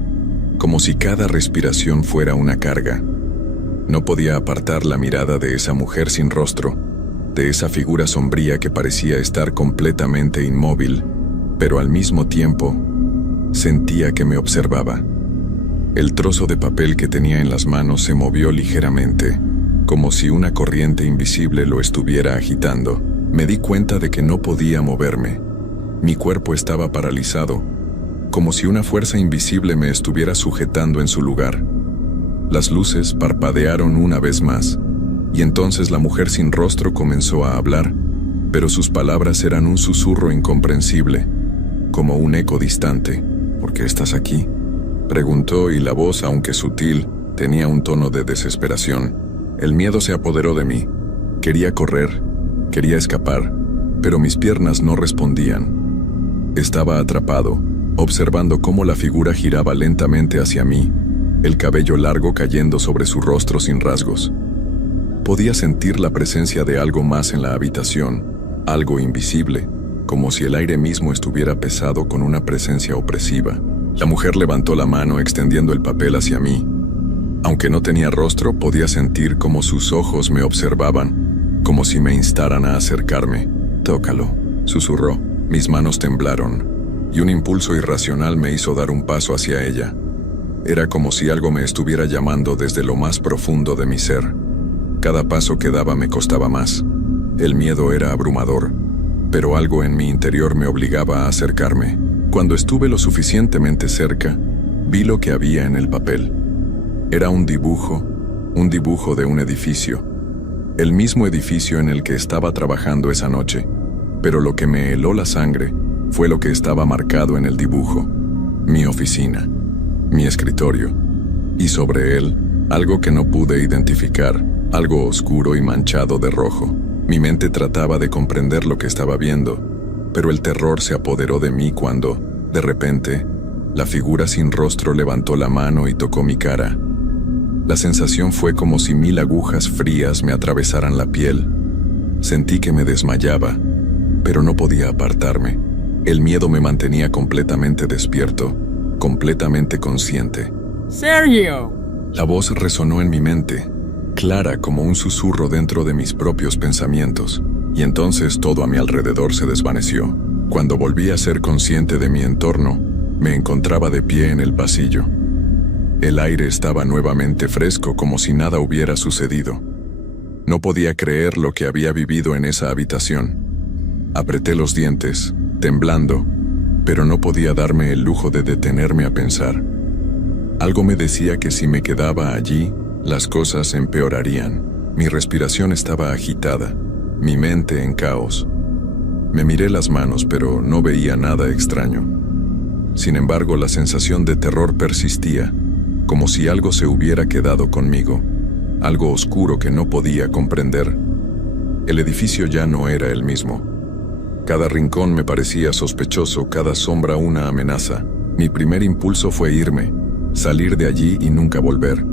como si cada respiración fuera una carga. No podía apartar la mirada de esa mujer sin rostro, de esa figura sombría que parecía estar completamente inmóvil, pero al mismo tiempo sentía que me observaba. El trozo de papel que tenía en las manos se movió ligeramente, como si una corriente invisible lo estuviera agitando. Me di cuenta de que no podía moverme. Mi cuerpo estaba paralizado, como si una fuerza invisible me estuviera sujetando en su lugar. Las luces parpadearon una vez más, y entonces la mujer sin rostro comenzó a hablar, pero sus palabras eran un susurro incomprensible, como un eco distante. ¿Por qué estás aquí?, preguntó, y la voz, aunque sutil, tenía un tono de desesperación. El miedo se apoderó de mí. Quería correr, quería escapar, pero mis piernas no respondían. Estaba atrapado, observando cómo la figura giraba lentamente hacia mí, el cabello largo cayendo sobre su rostro sin rasgos. Podía sentir la presencia de algo más en la habitación, algo invisible, como si el aire mismo estuviera pesado con una presencia opresiva. La mujer levantó la mano extendiendo el papel hacia mí. Aunque no tenía rostro, podía sentir cómo sus ojos me observaban, como si me instaran a acercarme. «Tócalo», susurró. Mis manos temblaron, y un impulso irracional me hizo dar un paso hacia ella. Era como si algo me estuviera llamando desde lo más profundo de mi ser. Cada paso que daba me costaba más. El miedo era abrumador, pero algo en mi interior me obligaba a acercarme. Cuando estuve lo suficientemente cerca, vi lo que había en el papel. Era un dibujo de un edificio. El mismo edificio en el que estaba trabajando esa noche, pero lo que me heló la sangre fue lo que estaba marcado en el dibujo. Mi oficina, mi escritorio, y sobre él, algo que no pude identificar, algo oscuro y manchado de rojo. Mi mente trataba de comprender lo que estaba viendo, pero el terror se apoderó de mí cuando, de repente, la figura sin rostro levantó la mano y tocó mi cara. La sensación fue como si 1000 agujas frías me atravesaran la piel. Sentí que me desmayaba, pero no podía apartarme. El miedo me mantenía completamente despierto, completamente consciente. ¡Sergio! La voz resonó en mi mente, clara como un susurro dentro de mis propios pensamientos, y entonces todo a mi alrededor se desvaneció. Cuando volví a ser consciente de mi entorno, me encontraba de pie en el pasillo. El aire estaba nuevamente fresco, como si nada hubiera sucedido. No podía creer lo que había vivido en esa habitación. Apreté los dientes, temblando, pero no podía darme el lujo de detenerme a pensar. Algo me decía que si me quedaba allí, las cosas empeorarían. Mi respiración estaba agitada, mi mente en caos. Me miré las manos, pero no veía nada extraño. Sin embargo, la sensación de terror persistía, como si algo se hubiera quedado conmigo, algo oscuro que no podía comprender. El edificio ya no era el mismo. Cada rincón me parecía sospechoso, cada sombra una amenaza. Mi primer impulso fue irme, salir de allí y nunca volver.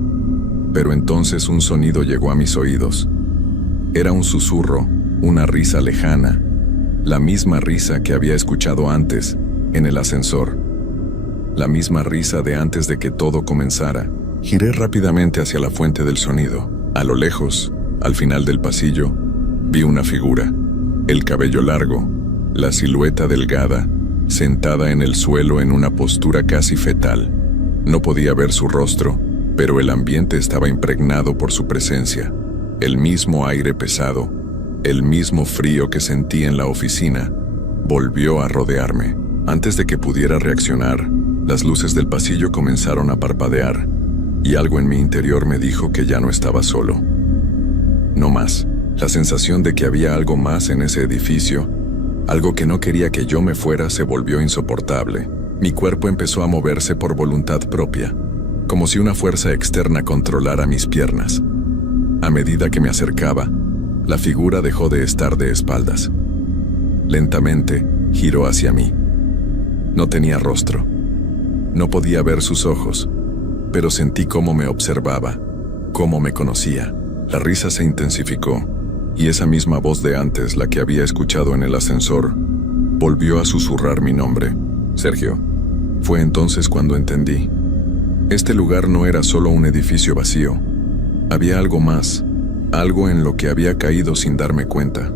Pero entonces un sonido llegó a mis oídos. Era un susurro, una risa lejana, la misma risa que había escuchado antes, en el ascensor. La misma risa de antes de que todo comenzara. Giré rápidamente hacia la fuente del sonido. A lo lejos, al final del pasillo, vi una figura. El cabello largo, la silueta delgada, sentada en el suelo en una postura casi fetal. No podía ver su rostro, pero el ambiente estaba impregnado por su presencia. El mismo aire pesado, el mismo frío que sentí en la oficina, volvió a rodearme. Antes de que pudiera reaccionar, las luces del pasillo comenzaron a parpadear, y algo en mi interior me dijo que ya no estaba solo. No más. La sensación de que había algo más en ese edificio, algo que no quería que yo me fuera, se volvió insoportable. Mi cuerpo empezó a moverse por voluntad propia, como si una fuerza externa controlara mis piernas. A medida que me acercaba, la figura dejó de estar de espaldas. Lentamente, giró hacia mí. No tenía rostro. No podía ver sus ojos, pero sentí cómo me observaba, cómo me conocía. La risa se intensificó, y esa misma voz de antes, la que había escuchado en el ascensor, volvió a susurrar mi nombre. Sergio. Fue entonces cuando entendí. Este lugar no era solo un edificio vacío. Había algo más, algo en lo que había caído sin darme cuenta.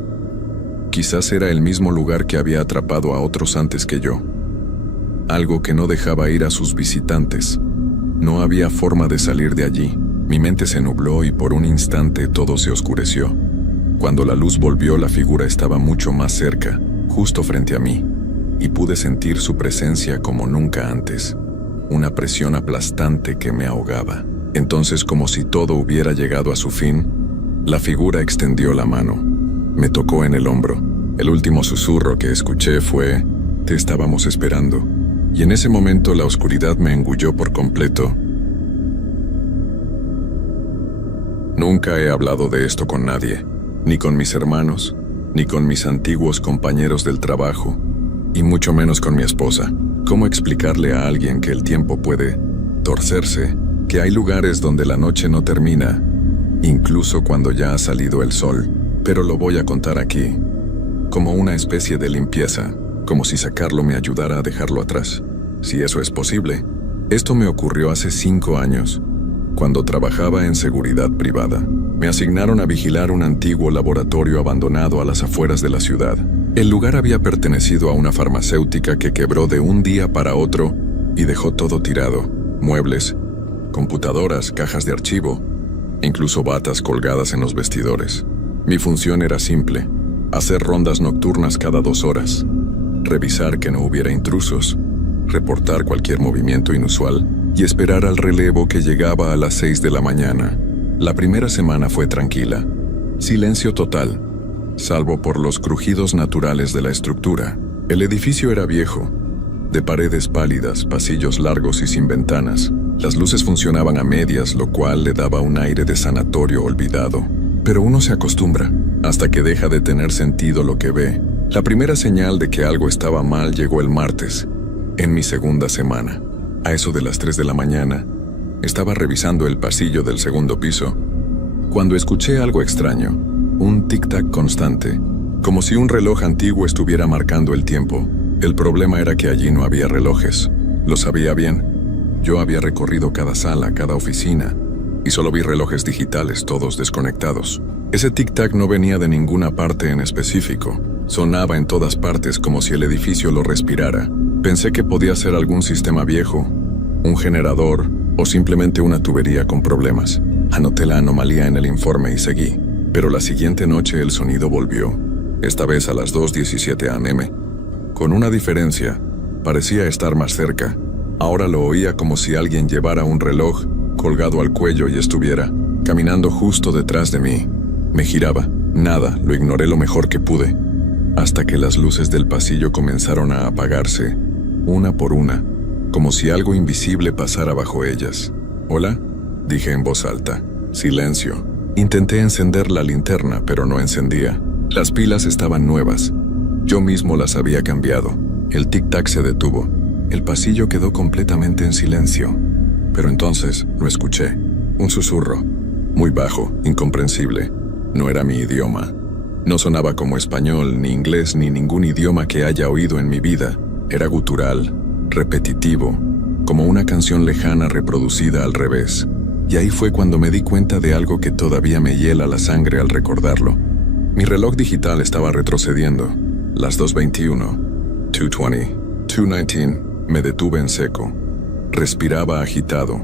Quizás era el mismo lugar que había atrapado a otros antes que yo. Algo que no dejaba ir a sus visitantes. No había forma de salir de allí. Mi mente se nubló y por un instante todo se oscureció. Cuando la luz volvió, la figura estaba mucho más cerca, justo frente a mí, y pude sentir su presencia como nunca antes. Una presión aplastante que me ahogaba. Entonces, como si todo hubiera llegado a su fin, la figura extendió la mano. Me tocó en el hombro. El último susurro que escuché fue: "Te estábamos esperando". Y en ese momento la oscuridad me engulló por completo. Nunca he hablado de esto con nadie, ni con mis hermanos, ni con mis antiguos compañeros del trabajo, y mucho menos con mi esposa. ¿Cómo explicarle a alguien que el tiempo puede torcerse, que hay lugares donde la noche no termina, incluso cuando ya ha salido el sol? Pero lo voy a contar aquí, como una especie de limpieza, como si sacarlo me ayudara a dejarlo atrás, si eso es posible. Esto me ocurrió hace 5 años, cuando trabajaba en seguridad privada. Me asignaron a vigilar un antiguo laboratorio abandonado a las afueras de la ciudad. El lugar había pertenecido a una farmacéutica que quebró de un día para otro y dejó todo tirado: muebles, computadoras, cajas de archivo, incluso batas colgadas en los vestidores. Mi función era simple: hacer rondas nocturnas cada 2 horas, revisar que no hubiera intrusos, reportar cualquier movimiento inusual y esperar al relevo que llegaba a las 6 de la mañana. La primera semana fue tranquila. Silencio total, salvo por los crujidos naturales de la estructura. El edificio era viejo, de paredes pálidas, pasillos largos y sin ventanas. Las luces funcionaban a medias, lo cual le daba un aire de sanatorio olvidado. Pero uno se acostumbra, hasta que deja de tener sentido lo que ve. La primera señal de que algo estaba mal llegó el martes, en mi segunda semana. A eso de las 3 de la mañana, estaba revisando el pasillo del segundo piso, cuando escuché algo extraño, un tic-tac constante, como si un reloj antiguo estuviera marcando el tiempo. El problema era que allí no había relojes. Lo sabía bien. Yo había recorrido cada sala, cada oficina, y solo vi relojes digitales, todos desconectados. Ese tic-tac no venía de ninguna parte en específico. Sonaba en todas partes, como si el edificio lo respirara. Pensé que podía ser algún sistema viejo, un generador o simplemente una tubería con problemas. Anoté la anomalía en el informe y seguí. Pero la siguiente noche el sonido volvió, esta vez a las 2:17 am. Con una diferencia, parecía estar más cerca. Ahora lo oía como si alguien llevara un reloj colgado al cuello y estuviera caminando justo detrás de mí. Me giraba. Nada, lo ignoré lo mejor que pude. hasta que las luces del pasillo comenzaron a apagarse, una por una, como si algo invisible pasara bajo ellas. «¿Hola?», dije en voz alta. Silencio. Intenté encender la linterna, pero no encendía. Las pilas estaban nuevas. Yo mismo las había cambiado. El tic-tac se detuvo. El pasillo quedó completamente en silencio. Pero entonces lo escuché. Un susurro. Muy bajo, incomprensible. No era mi idioma. No sonaba como español, ni inglés, ni ningún idioma que haya oído en mi vida. Era gutural, repetitivo, como una canción lejana reproducida al revés. Y ahí fue cuando me di cuenta de algo que todavía me hiela la sangre al recordarlo. Mi reloj digital estaba retrocediendo. Las 2:21, 2:20, 2:19. Me detuve en seco. Respiraba agitado.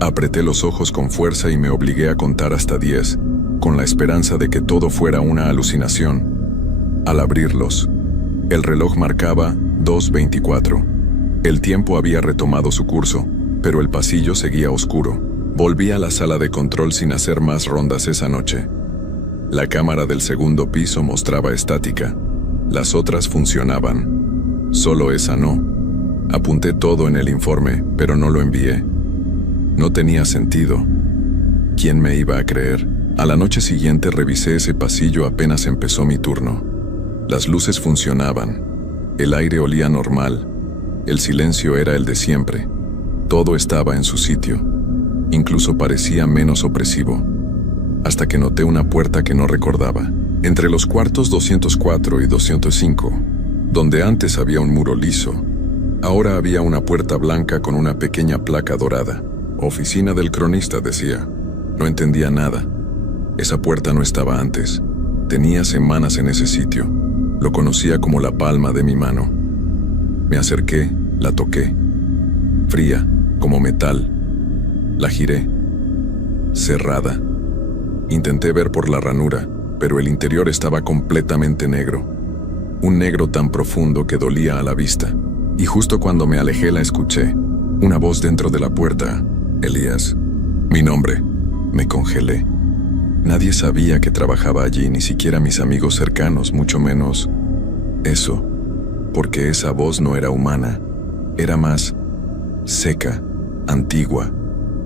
Apreté los ojos con fuerza y me obligué a contar hasta 10, con la esperanza de que todo fuera una alucinación. Al abrirlos, el reloj marcaba 2:24. El tiempo había retomado su curso, pero el pasillo seguía oscuro. Volví a la sala de control sin hacer más rondas esa noche. La cámara del segundo piso mostraba estática. Las otras funcionaban. Solo esa no. Apunté todo en el informe, pero no lo envié. No tenía sentido. ¿Quién me iba a creer? A la noche siguiente revisé ese pasillo apenas empezó mi turno. Las luces funcionaban. El aire olía normal. El silencio era el de siempre. Todo estaba en su sitio. Incluso parecía menos opresivo. Hasta que noté una puerta que no recordaba. Entre los cuartos 204 y 205, donde antes había un muro liso, ahora había una puerta blanca con una pequeña placa dorada. Oficina del cronista, decía. No entendía nada. Esa puerta no estaba antes. Tenía semanas en ese sitio. Lo conocía como la palma de mi mano. Me acerqué, la toqué. Fría, como metal. La giré. Cerrada. Intenté ver por la ranura, pero el interior estaba completamente negro. Un negro tan profundo que dolía a la vista. Y justo cuando me alejé la escuché. Una voz dentro de la puerta. Elías. Mi nombre. Me congelé. Nadie sabía que trabajaba allí, ni siquiera mis amigos cercanos, mucho menos eso. Porque esa voz no era humana. Era más seca, antigua,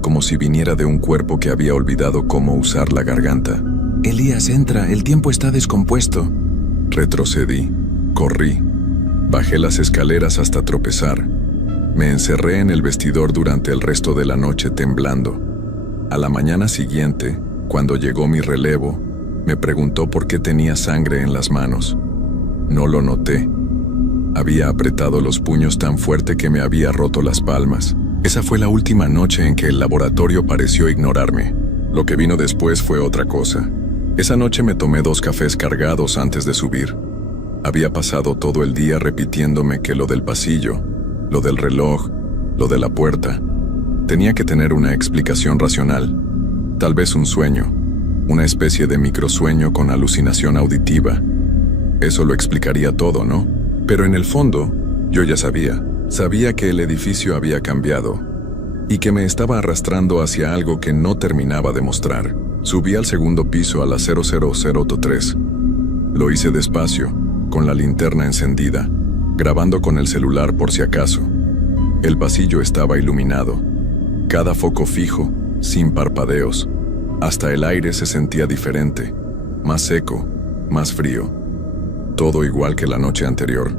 como si viniera de un cuerpo que había olvidado cómo usar la garganta. «Elías, entra, el tiempo está descompuesto». Retrocedí, corrí, bajé las escaleras hasta tropezar. Me encerré en el vestidor durante el resto de la noche temblando. A la mañana siguiente, cuando llegó mi relevo, me preguntó por qué tenía sangre en las manos. No lo noté. Había apretado los puños tan fuerte que me había roto las palmas. Esa fue la última noche en que el laboratorio pareció ignorarme. Lo que vino después fue otra cosa. Esa noche me tomé 2 cafés cargados antes de subir. Había pasado todo el día repitiéndome que lo del pasillo, lo del reloj, lo de la puerta, tenía que tener una explicación racional. Tal vez un sueño, una especie de microsueño con alucinación auditiva. Eso lo explicaría todo, ¿no? Pero en el fondo, yo ya sabía que el edificio había cambiado y que me estaba arrastrando hacia algo que no terminaba de mostrar. Subí al segundo piso a las 00:03. Lo hice despacio, con la linterna encendida, grabando con el celular por si acaso. El pasillo estaba iluminado, cada foco fijo, sin parpadeos. Hasta el aire se sentía diferente, más seco, más frío. Todo igual que la noche anterior,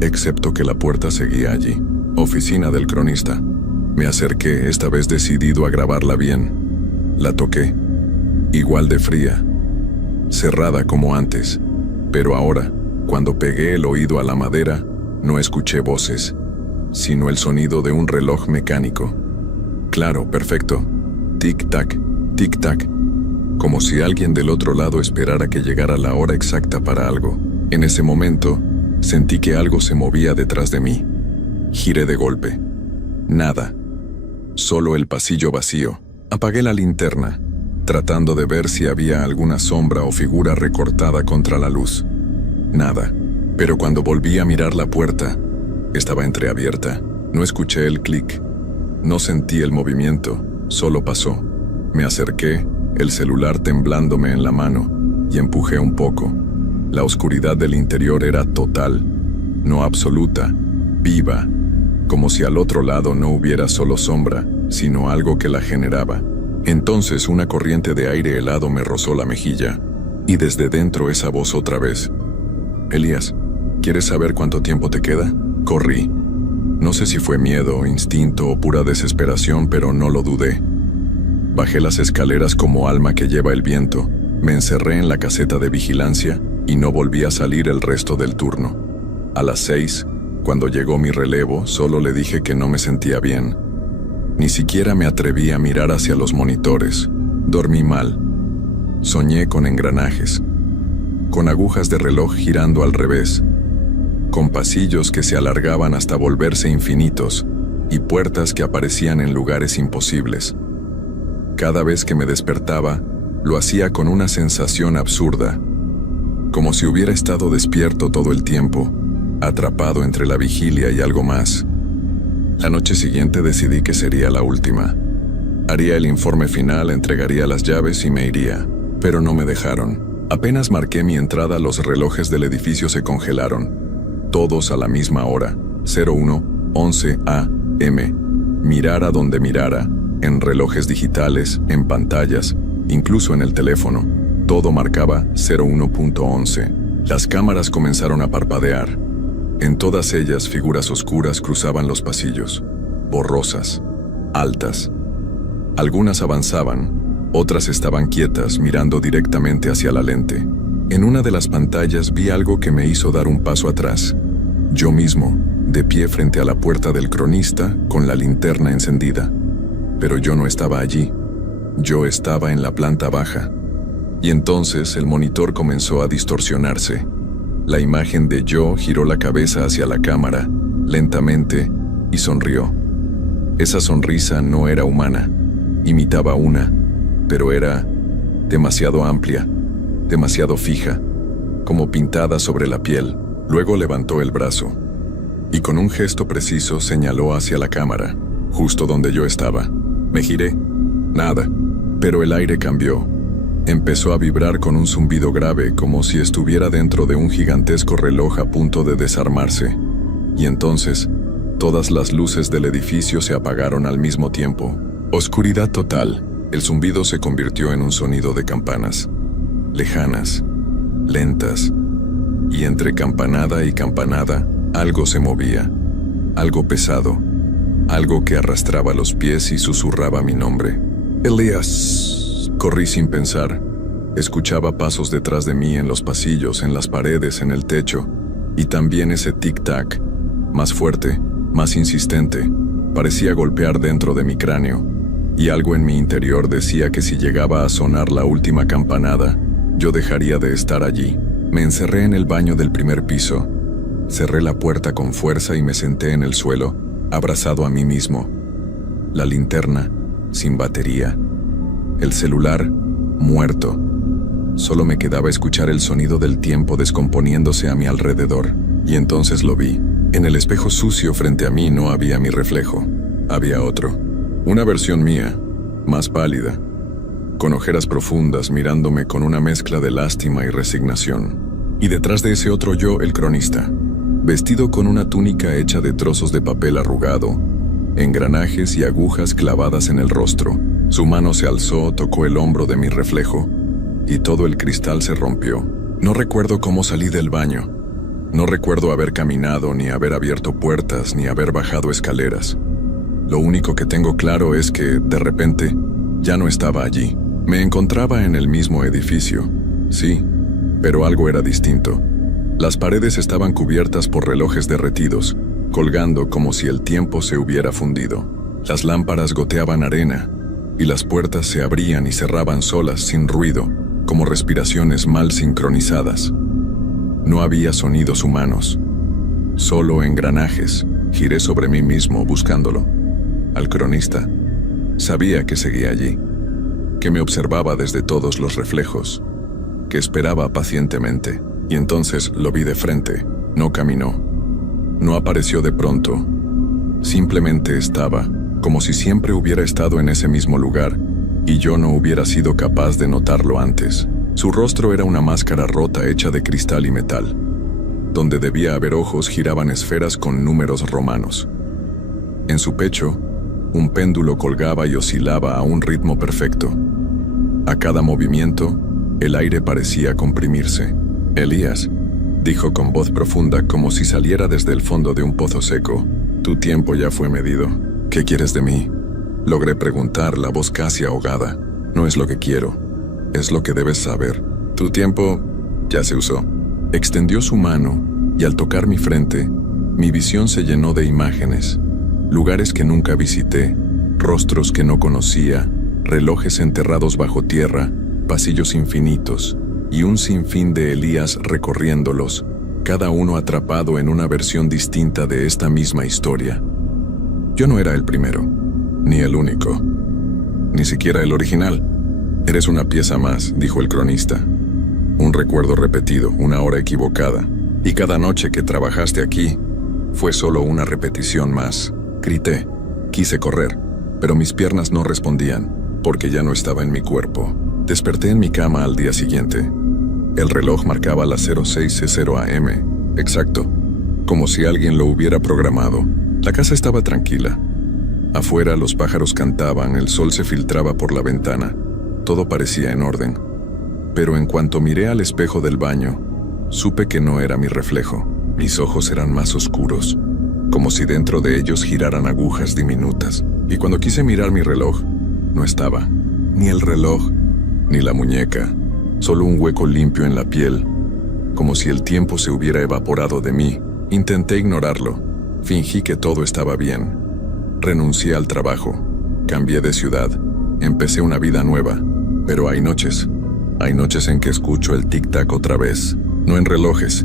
excepto que la puerta seguía allí. Oficina del cronista. Me acerqué, esta vez decidido a grabarla bien. La toqué. Igual de fría, cerrada como antes, pero ahora, cuando pegué el oído a la madera, no escuché voces, sino el sonido de un reloj mecánico. Claro, perfecto. Tic-tac, tic-tac. Como si alguien del otro lado esperara que llegara la hora exacta para algo. En ese momento, sentí que algo se movía detrás de mí. Giré de golpe. Nada. Solo el pasillo vacío. Apagué la linterna, tratando de ver si había alguna sombra o figura recortada contra la luz. Nada. Pero cuando volví a mirar la puerta, estaba entreabierta. No escuché el clic. No sentí el movimiento. Solo pasó. Me acerqué, el celular temblándome en la mano, y empujé un poco. La oscuridad del interior era total, no absoluta, viva, como si al otro lado no hubiera solo sombra, sino algo que la generaba. Entonces una corriente de aire helado me rozó la mejilla, y desde dentro esa voz otra vez. Elías, ¿quieres saber cuánto tiempo te queda? Corrí. No sé si fue miedo, instinto o pura desesperación, pero no lo dudé. Bajé las escaleras como alma que lleva el viento, me encerré en la caseta de vigilancia y no volví a salir el resto del turno. A las 6, cuando llegó mi relevo, solo le dije que no me sentía bien. Ni siquiera me atreví a mirar hacia los monitores. Dormí mal. Soñé con engranajes, con agujas de reloj girando al revés, con pasillos que se alargaban hasta volverse infinitos y puertas que aparecían en lugares imposibles. Cada vez que me despertaba, lo hacía con una sensación absurda, como si hubiera estado despierto todo el tiempo, atrapado entre la vigilia y algo más. La noche siguiente decidí que sería la última. Haría el informe final, entregaría las llaves y me iría, pero no me dejaron. Apenas marqué mi entrada, los relojes del edificio se congelaron, todos a la misma hora, 01:11 AM. Mirara donde mirara, en relojes digitales, en pantallas, incluso en el teléfono, todo marcaba 01:11. Las cámaras comenzaron a parpadear. En todas ellas figuras oscuras cruzaban los pasillos, borrosas, altas. Algunas avanzaban, otras estaban quietas mirando directamente hacia la lente. En una de las pantallas vi algo que me hizo dar un paso atrás. Yo mismo, de pie frente a la puerta del cronista, con la linterna encendida. Pero yo no estaba allí. Yo estaba en la planta baja. Y entonces el monitor comenzó a distorsionarse. La imagen de yo giró la cabeza hacia la cámara, lentamente, y sonrió. Esa sonrisa no era humana, imitaba una, pero era demasiado amplia, demasiado fija, como pintada sobre la piel. Luego levantó el brazo, y con un gesto preciso señaló hacia la cámara, justo donde yo estaba. Me giré. Nada, pero el aire cambió. Empezó a vibrar con un zumbido grave, como si estuviera dentro de un gigantesco reloj a punto de desarmarse. Y entonces, todas las luces del edificio se apagaron al mismo tiempo. Oscuridad total. El zumbido se convirtió en un sonido de campanas. Lejanas, lentas. Y entre campanada y campanada, algo se movía. Algo pesado. Algo que arrastraba los pies y susurraba mi nombre. Elías. Corrí sin pensar. Escuchaba pasos detrás de mí en los pasillos, en las paredes, en el techo. Y también ese tic-tac, más fuerte, más insistente, parecía golpear dentro de mi cráneo. Y algo en mi interior decía que si llegaba a sonar la última campanada, yo dejaría de estar allí. Me encerré en el baño del primer piso. Cerré la puerta con fuerza y me senté en el suelo, abrazado a mí mismo. La linterna, sin batería. El celular, muerto. Solo me quedaba escuchar el sonido del tiempo descomponiéndose a mi alrededor. Y entonces lo vi. En el espejo sucio frente a mí no había mi reflejo. Había otro. Una versión mía, más pálida, con ojeras profundas mirándome con una mezcla de lástima y resignación. Y detrás de ese otro yo, el cronista, vestido con una túnica hecha de trozos de papel arrugado, engranajes y agujas clavadas en el rostro. Su mano se alzó, tocó el hombro de mi reflejo, y todo el cristal se rompió. No recuerdo cómo salí del baño. No recuerdo haber caminado, ni haber abierto puertas, ni haber bajado escaleras. Lo único que tengo claro es que, de repente, ya no estaba allí. Me encontraba en el mismo edificio, sí, pero algo era distinto. Las paredes estaban cubiertas por relojes derretidos, colgando como si el tiempo se hubiera fundido. Las lámparas goteaban arena, y las puertas se abrían y cerraban solas, sin ruido, como respiraciones mal sincronizadas. No había sonidos humanos, solo engranajes. Giré sobre mí mismo buscándolo. Al cronista. Sabía que seguía allí, que me observaba desde todos los reflejos, que esperaba pacientemente. Y entonces lo vi de frente. No caminó. No apareció de pronto. Simplemente estaba, como si siempre hubiera estado en ese mismo lugar, y yo no hubiera sido capaz de notarlo antes. Su rostro era una máscara rota hecha de cristal y metal. Donde debía haber ojos giraban esferas con números romanos. En su pecho, un péndulo colgaba y oscilaba a un ritmo perfecto. A cada movimiento, el aire parecía comprimirse. «Elías», dijo con voz profunda como si saliera desde el fondo de un pozo seco, «tu tiempo ya fue medido. ¿Qué quieres de mí?». Logré preguntar, la voz casi ahogada. «No es lo que quiero, es lo que debes saber. Tu tiempo ya se usó». Extendió su mano y al tocar mi frente, mi visión se llenó de imágenes. Lugares que nunca visité, rostros que no conocía, relojes enterrados bajo tierra, pasillos infinitos y un sinfín de Elías recorriéndolos, cada uno atrapado en una versión distinta de esta misma historia. Yo no era el primero, ni el único, ni siquiera el original. «Eres una pieza más», dijo el cronista. «Un recuerdo repetido, una hora equivocada. Y cada noche que trabajaste aquí fue solo una repetición más». Grité. Quise correr, pero mis piernas no respondían, porque ya no estaba en mi cuerpo. Desperté en mi cama al día siguiente. El reloj marcaba las 06:00 AM, exacto, como si alguien lo hubiera programado. La casa estaba tranquila. Afuera los pájaros cantaban, el sol se filtraba por la ventana. Todo parecía en orden. Pero en cuanto miré al espejo del baño, supe que no era mi reflejo. Mis ojos eran más oscuros, como si dentro de ellos giraran agujas diminutas. Y cuando quise mirar mi reloj, no estaba. Ni el reloj, ni la muñeca, solo un hueco limpio en la piel, como si el tiempo se hubiera evaporado de mí. Intenté ignorarlo, fingí que todo estaba bien. Renuncié al trabajo, cambié de ciudad, empecé una vida nueva. Pero hay noches en que escucho el tic-tac otra vez, no en relojes,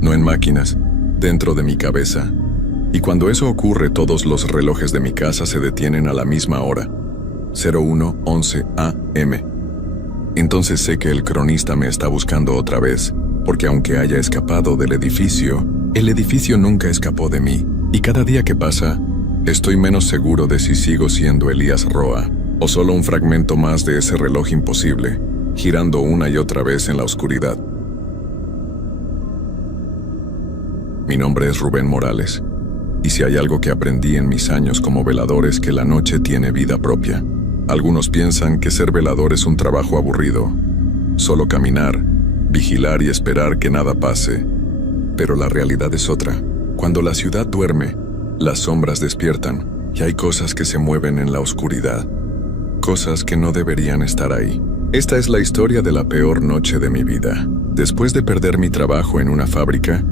no en máquinas, dentro de mi cabeza. Y cuando eso ocurre, todos los relojes de mi casa se detienen a la misma hora, 01:11 AM. Entonces sé que el cronista me está buscando otra vez, porque aunque haya escapado del edificio, el edificio nunca escapó de mí. Y cada día que pasa, estoy menos seguro de si sigo siendo Elías Roa, o solo un fragmento más de ese reloj imposible, girando una y otra vez en la oscuridad. Mi nombre es Rubén Morales, y si hay algo que aprendí en mis años como velador es que la noche tiene vida propia. Algunos piensan que ser velador es un trabajo aburrido, solo caminar, vigilar y esperar que nada pase. Pero la realidad es otra. Cuando la ciudad duerme, las sombras despiertan, y hay cosas que se mueven en la oscuridad. Cosas que no deberían estar ahí. Esta es la historia de la peor noche de mi vida. Después de perder mi trabajo en una fábrica,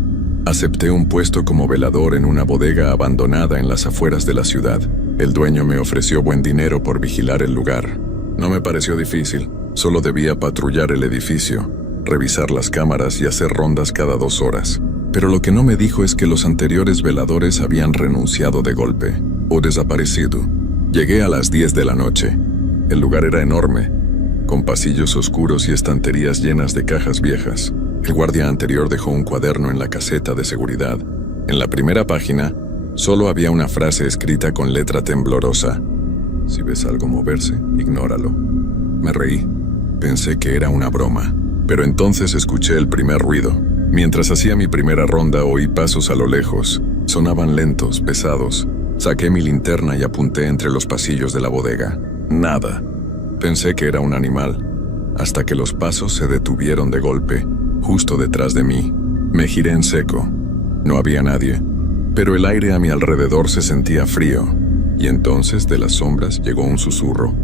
acepté un puesto como velador en una bodega abandonada en las afueras de la ciudad. El dueño me ofreció buen dinero por vigilar el lugar. No me pareció difícil, solo debía patrullar el edificio, revisar las cámaras y hacer rondas cada 2 horas. Pero lo que no me dijo es que los anteriores veladores habían renunciado de golpe, o desaparecido. Llegué a las 10 de la noche. El lugar era enorme, con pasillos oscuros y estanterías llenas de cajas viejas. El guardia anterior dejó un cuaderno en la caseta de seguridad. En la primera página, solo había una frase escrita con letra temblorosa. Si ves algo moverse, ignóralo. Me reí. Pensé que era una broma. Pero entonces escuché el primer ruido. Mientras hacía mi primera ronda, oí pasos a lo lejos. Sonaban lentos, pesados. Saqué mi linterna y apunté entre los pasillos de la bodega. Nada. Pensé que era un animal, hasta que los pasos se detuvieron de golpe, justo detrás de mí. Me giré en seco. No había nadie, pero el aire a mi alrededor se sentía frío, y entonces de las sombras llegó un susurro.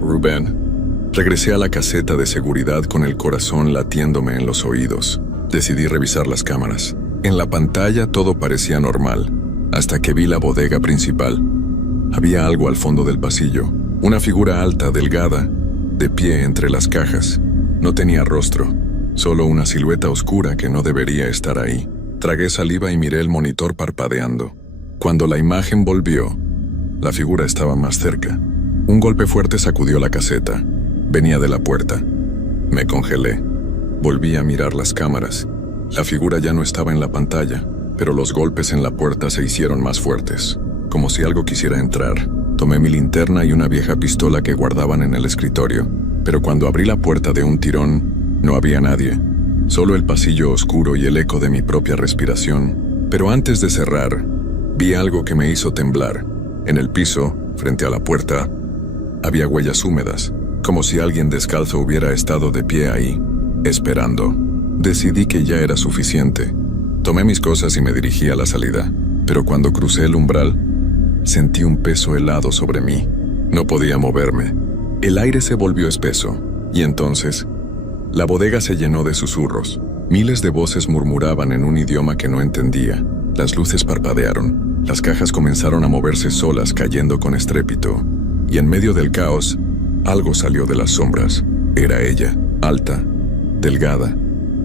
«Rubén». Regresé a la caseta de seguridad con el corazón latiéndome en los oídos. Decidí revisar las cámaras. En la pantalla todo parecía normal, hasta que vi la bodega principal. Había algo al fondo del pasillo. Una figura alta, delgada, de pie entre las cajas. No tenía rostro, solo una silueta oscura que no debería estar ahí. Tragué saliva y miré el monitor parpadeando. Cuando la imagen volvió, la figura estaba más cerca. Un golpe fuerte sacudió la caseta. Venía de la puerta. Me congelé. Volví a mirar las cámaras. La figura ya no estaba en la pantalla, pero los golpes en la puerta se hicieron más fuertes, como si algo quisiera entrar. Tomé mi linterna y una vieja pistola que guardaban en el escritorio, pero cuando abrí la puerta de un tirón, No había nadie, solo el pasillo oscuro y el eco de mi propia respiración. Pero antes de cerrar, vi algo que me hizo temblar. En el piso, frente a la puerta, había huellas húmedas, como si alguien descalzo hubiera estado de pie ahí, esperando. Decidí que ya era suficiente. Tomé mis cosas y me dirigí a la salida, pero cuando crucé el umbral, sentí un peso helado sobre mí. No podía moverme. El aire se volvió espeso, y entonces, la bodega se llenó de susurros. Miles de voces murmuraban en un idioma que no entendía. Las luces parpadearon, las cajas comenzaron a moverse solas cayendo con estrépito, y en medio del caos, algo salió de las sombras. Era ella, alta, delgada,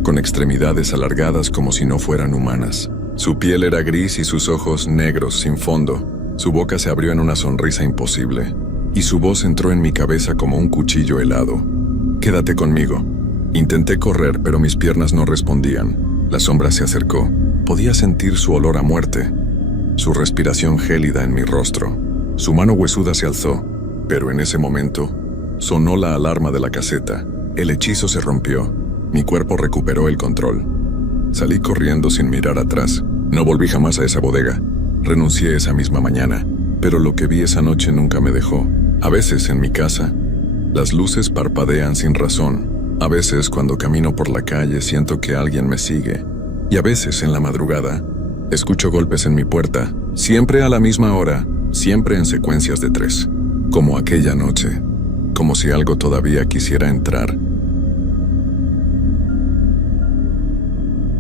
con extremidades alargadas como si no fueran humanas. Su piel era gris y sus ojos negros sin fondo. Su boca se abrió en una sonrisa imposible, y su voz entró en mi cabeza como un cuchillo helado. «Quédate conmigo». Intenté correr, pero mis piernas no respondían. La sombra se acercó. Podía sentir su olor a muerte, su respiración gélida en mi rostro. Su mano huesuda se alzó, pero en ese momento sonó la alarma de la caseta. El hechizo se rompió. Mi cuerpo recuperó el control. Salí corriendo sin mirar atrás. No volví jamás a esa bodega. Renuncié esa misma mañana, pero lo que vi esa noche nunca me dejó. A veces en mi casa, las luces parpadean sin razón. A veces cuando camino por la calle siento que alguien me sigue. Y a veces en la madrugada, escucho golpes en mi puerta, siempre a la misma hora, siempre en secuencias de 3. Como aquella noche, como si algo todavía quisiera entrar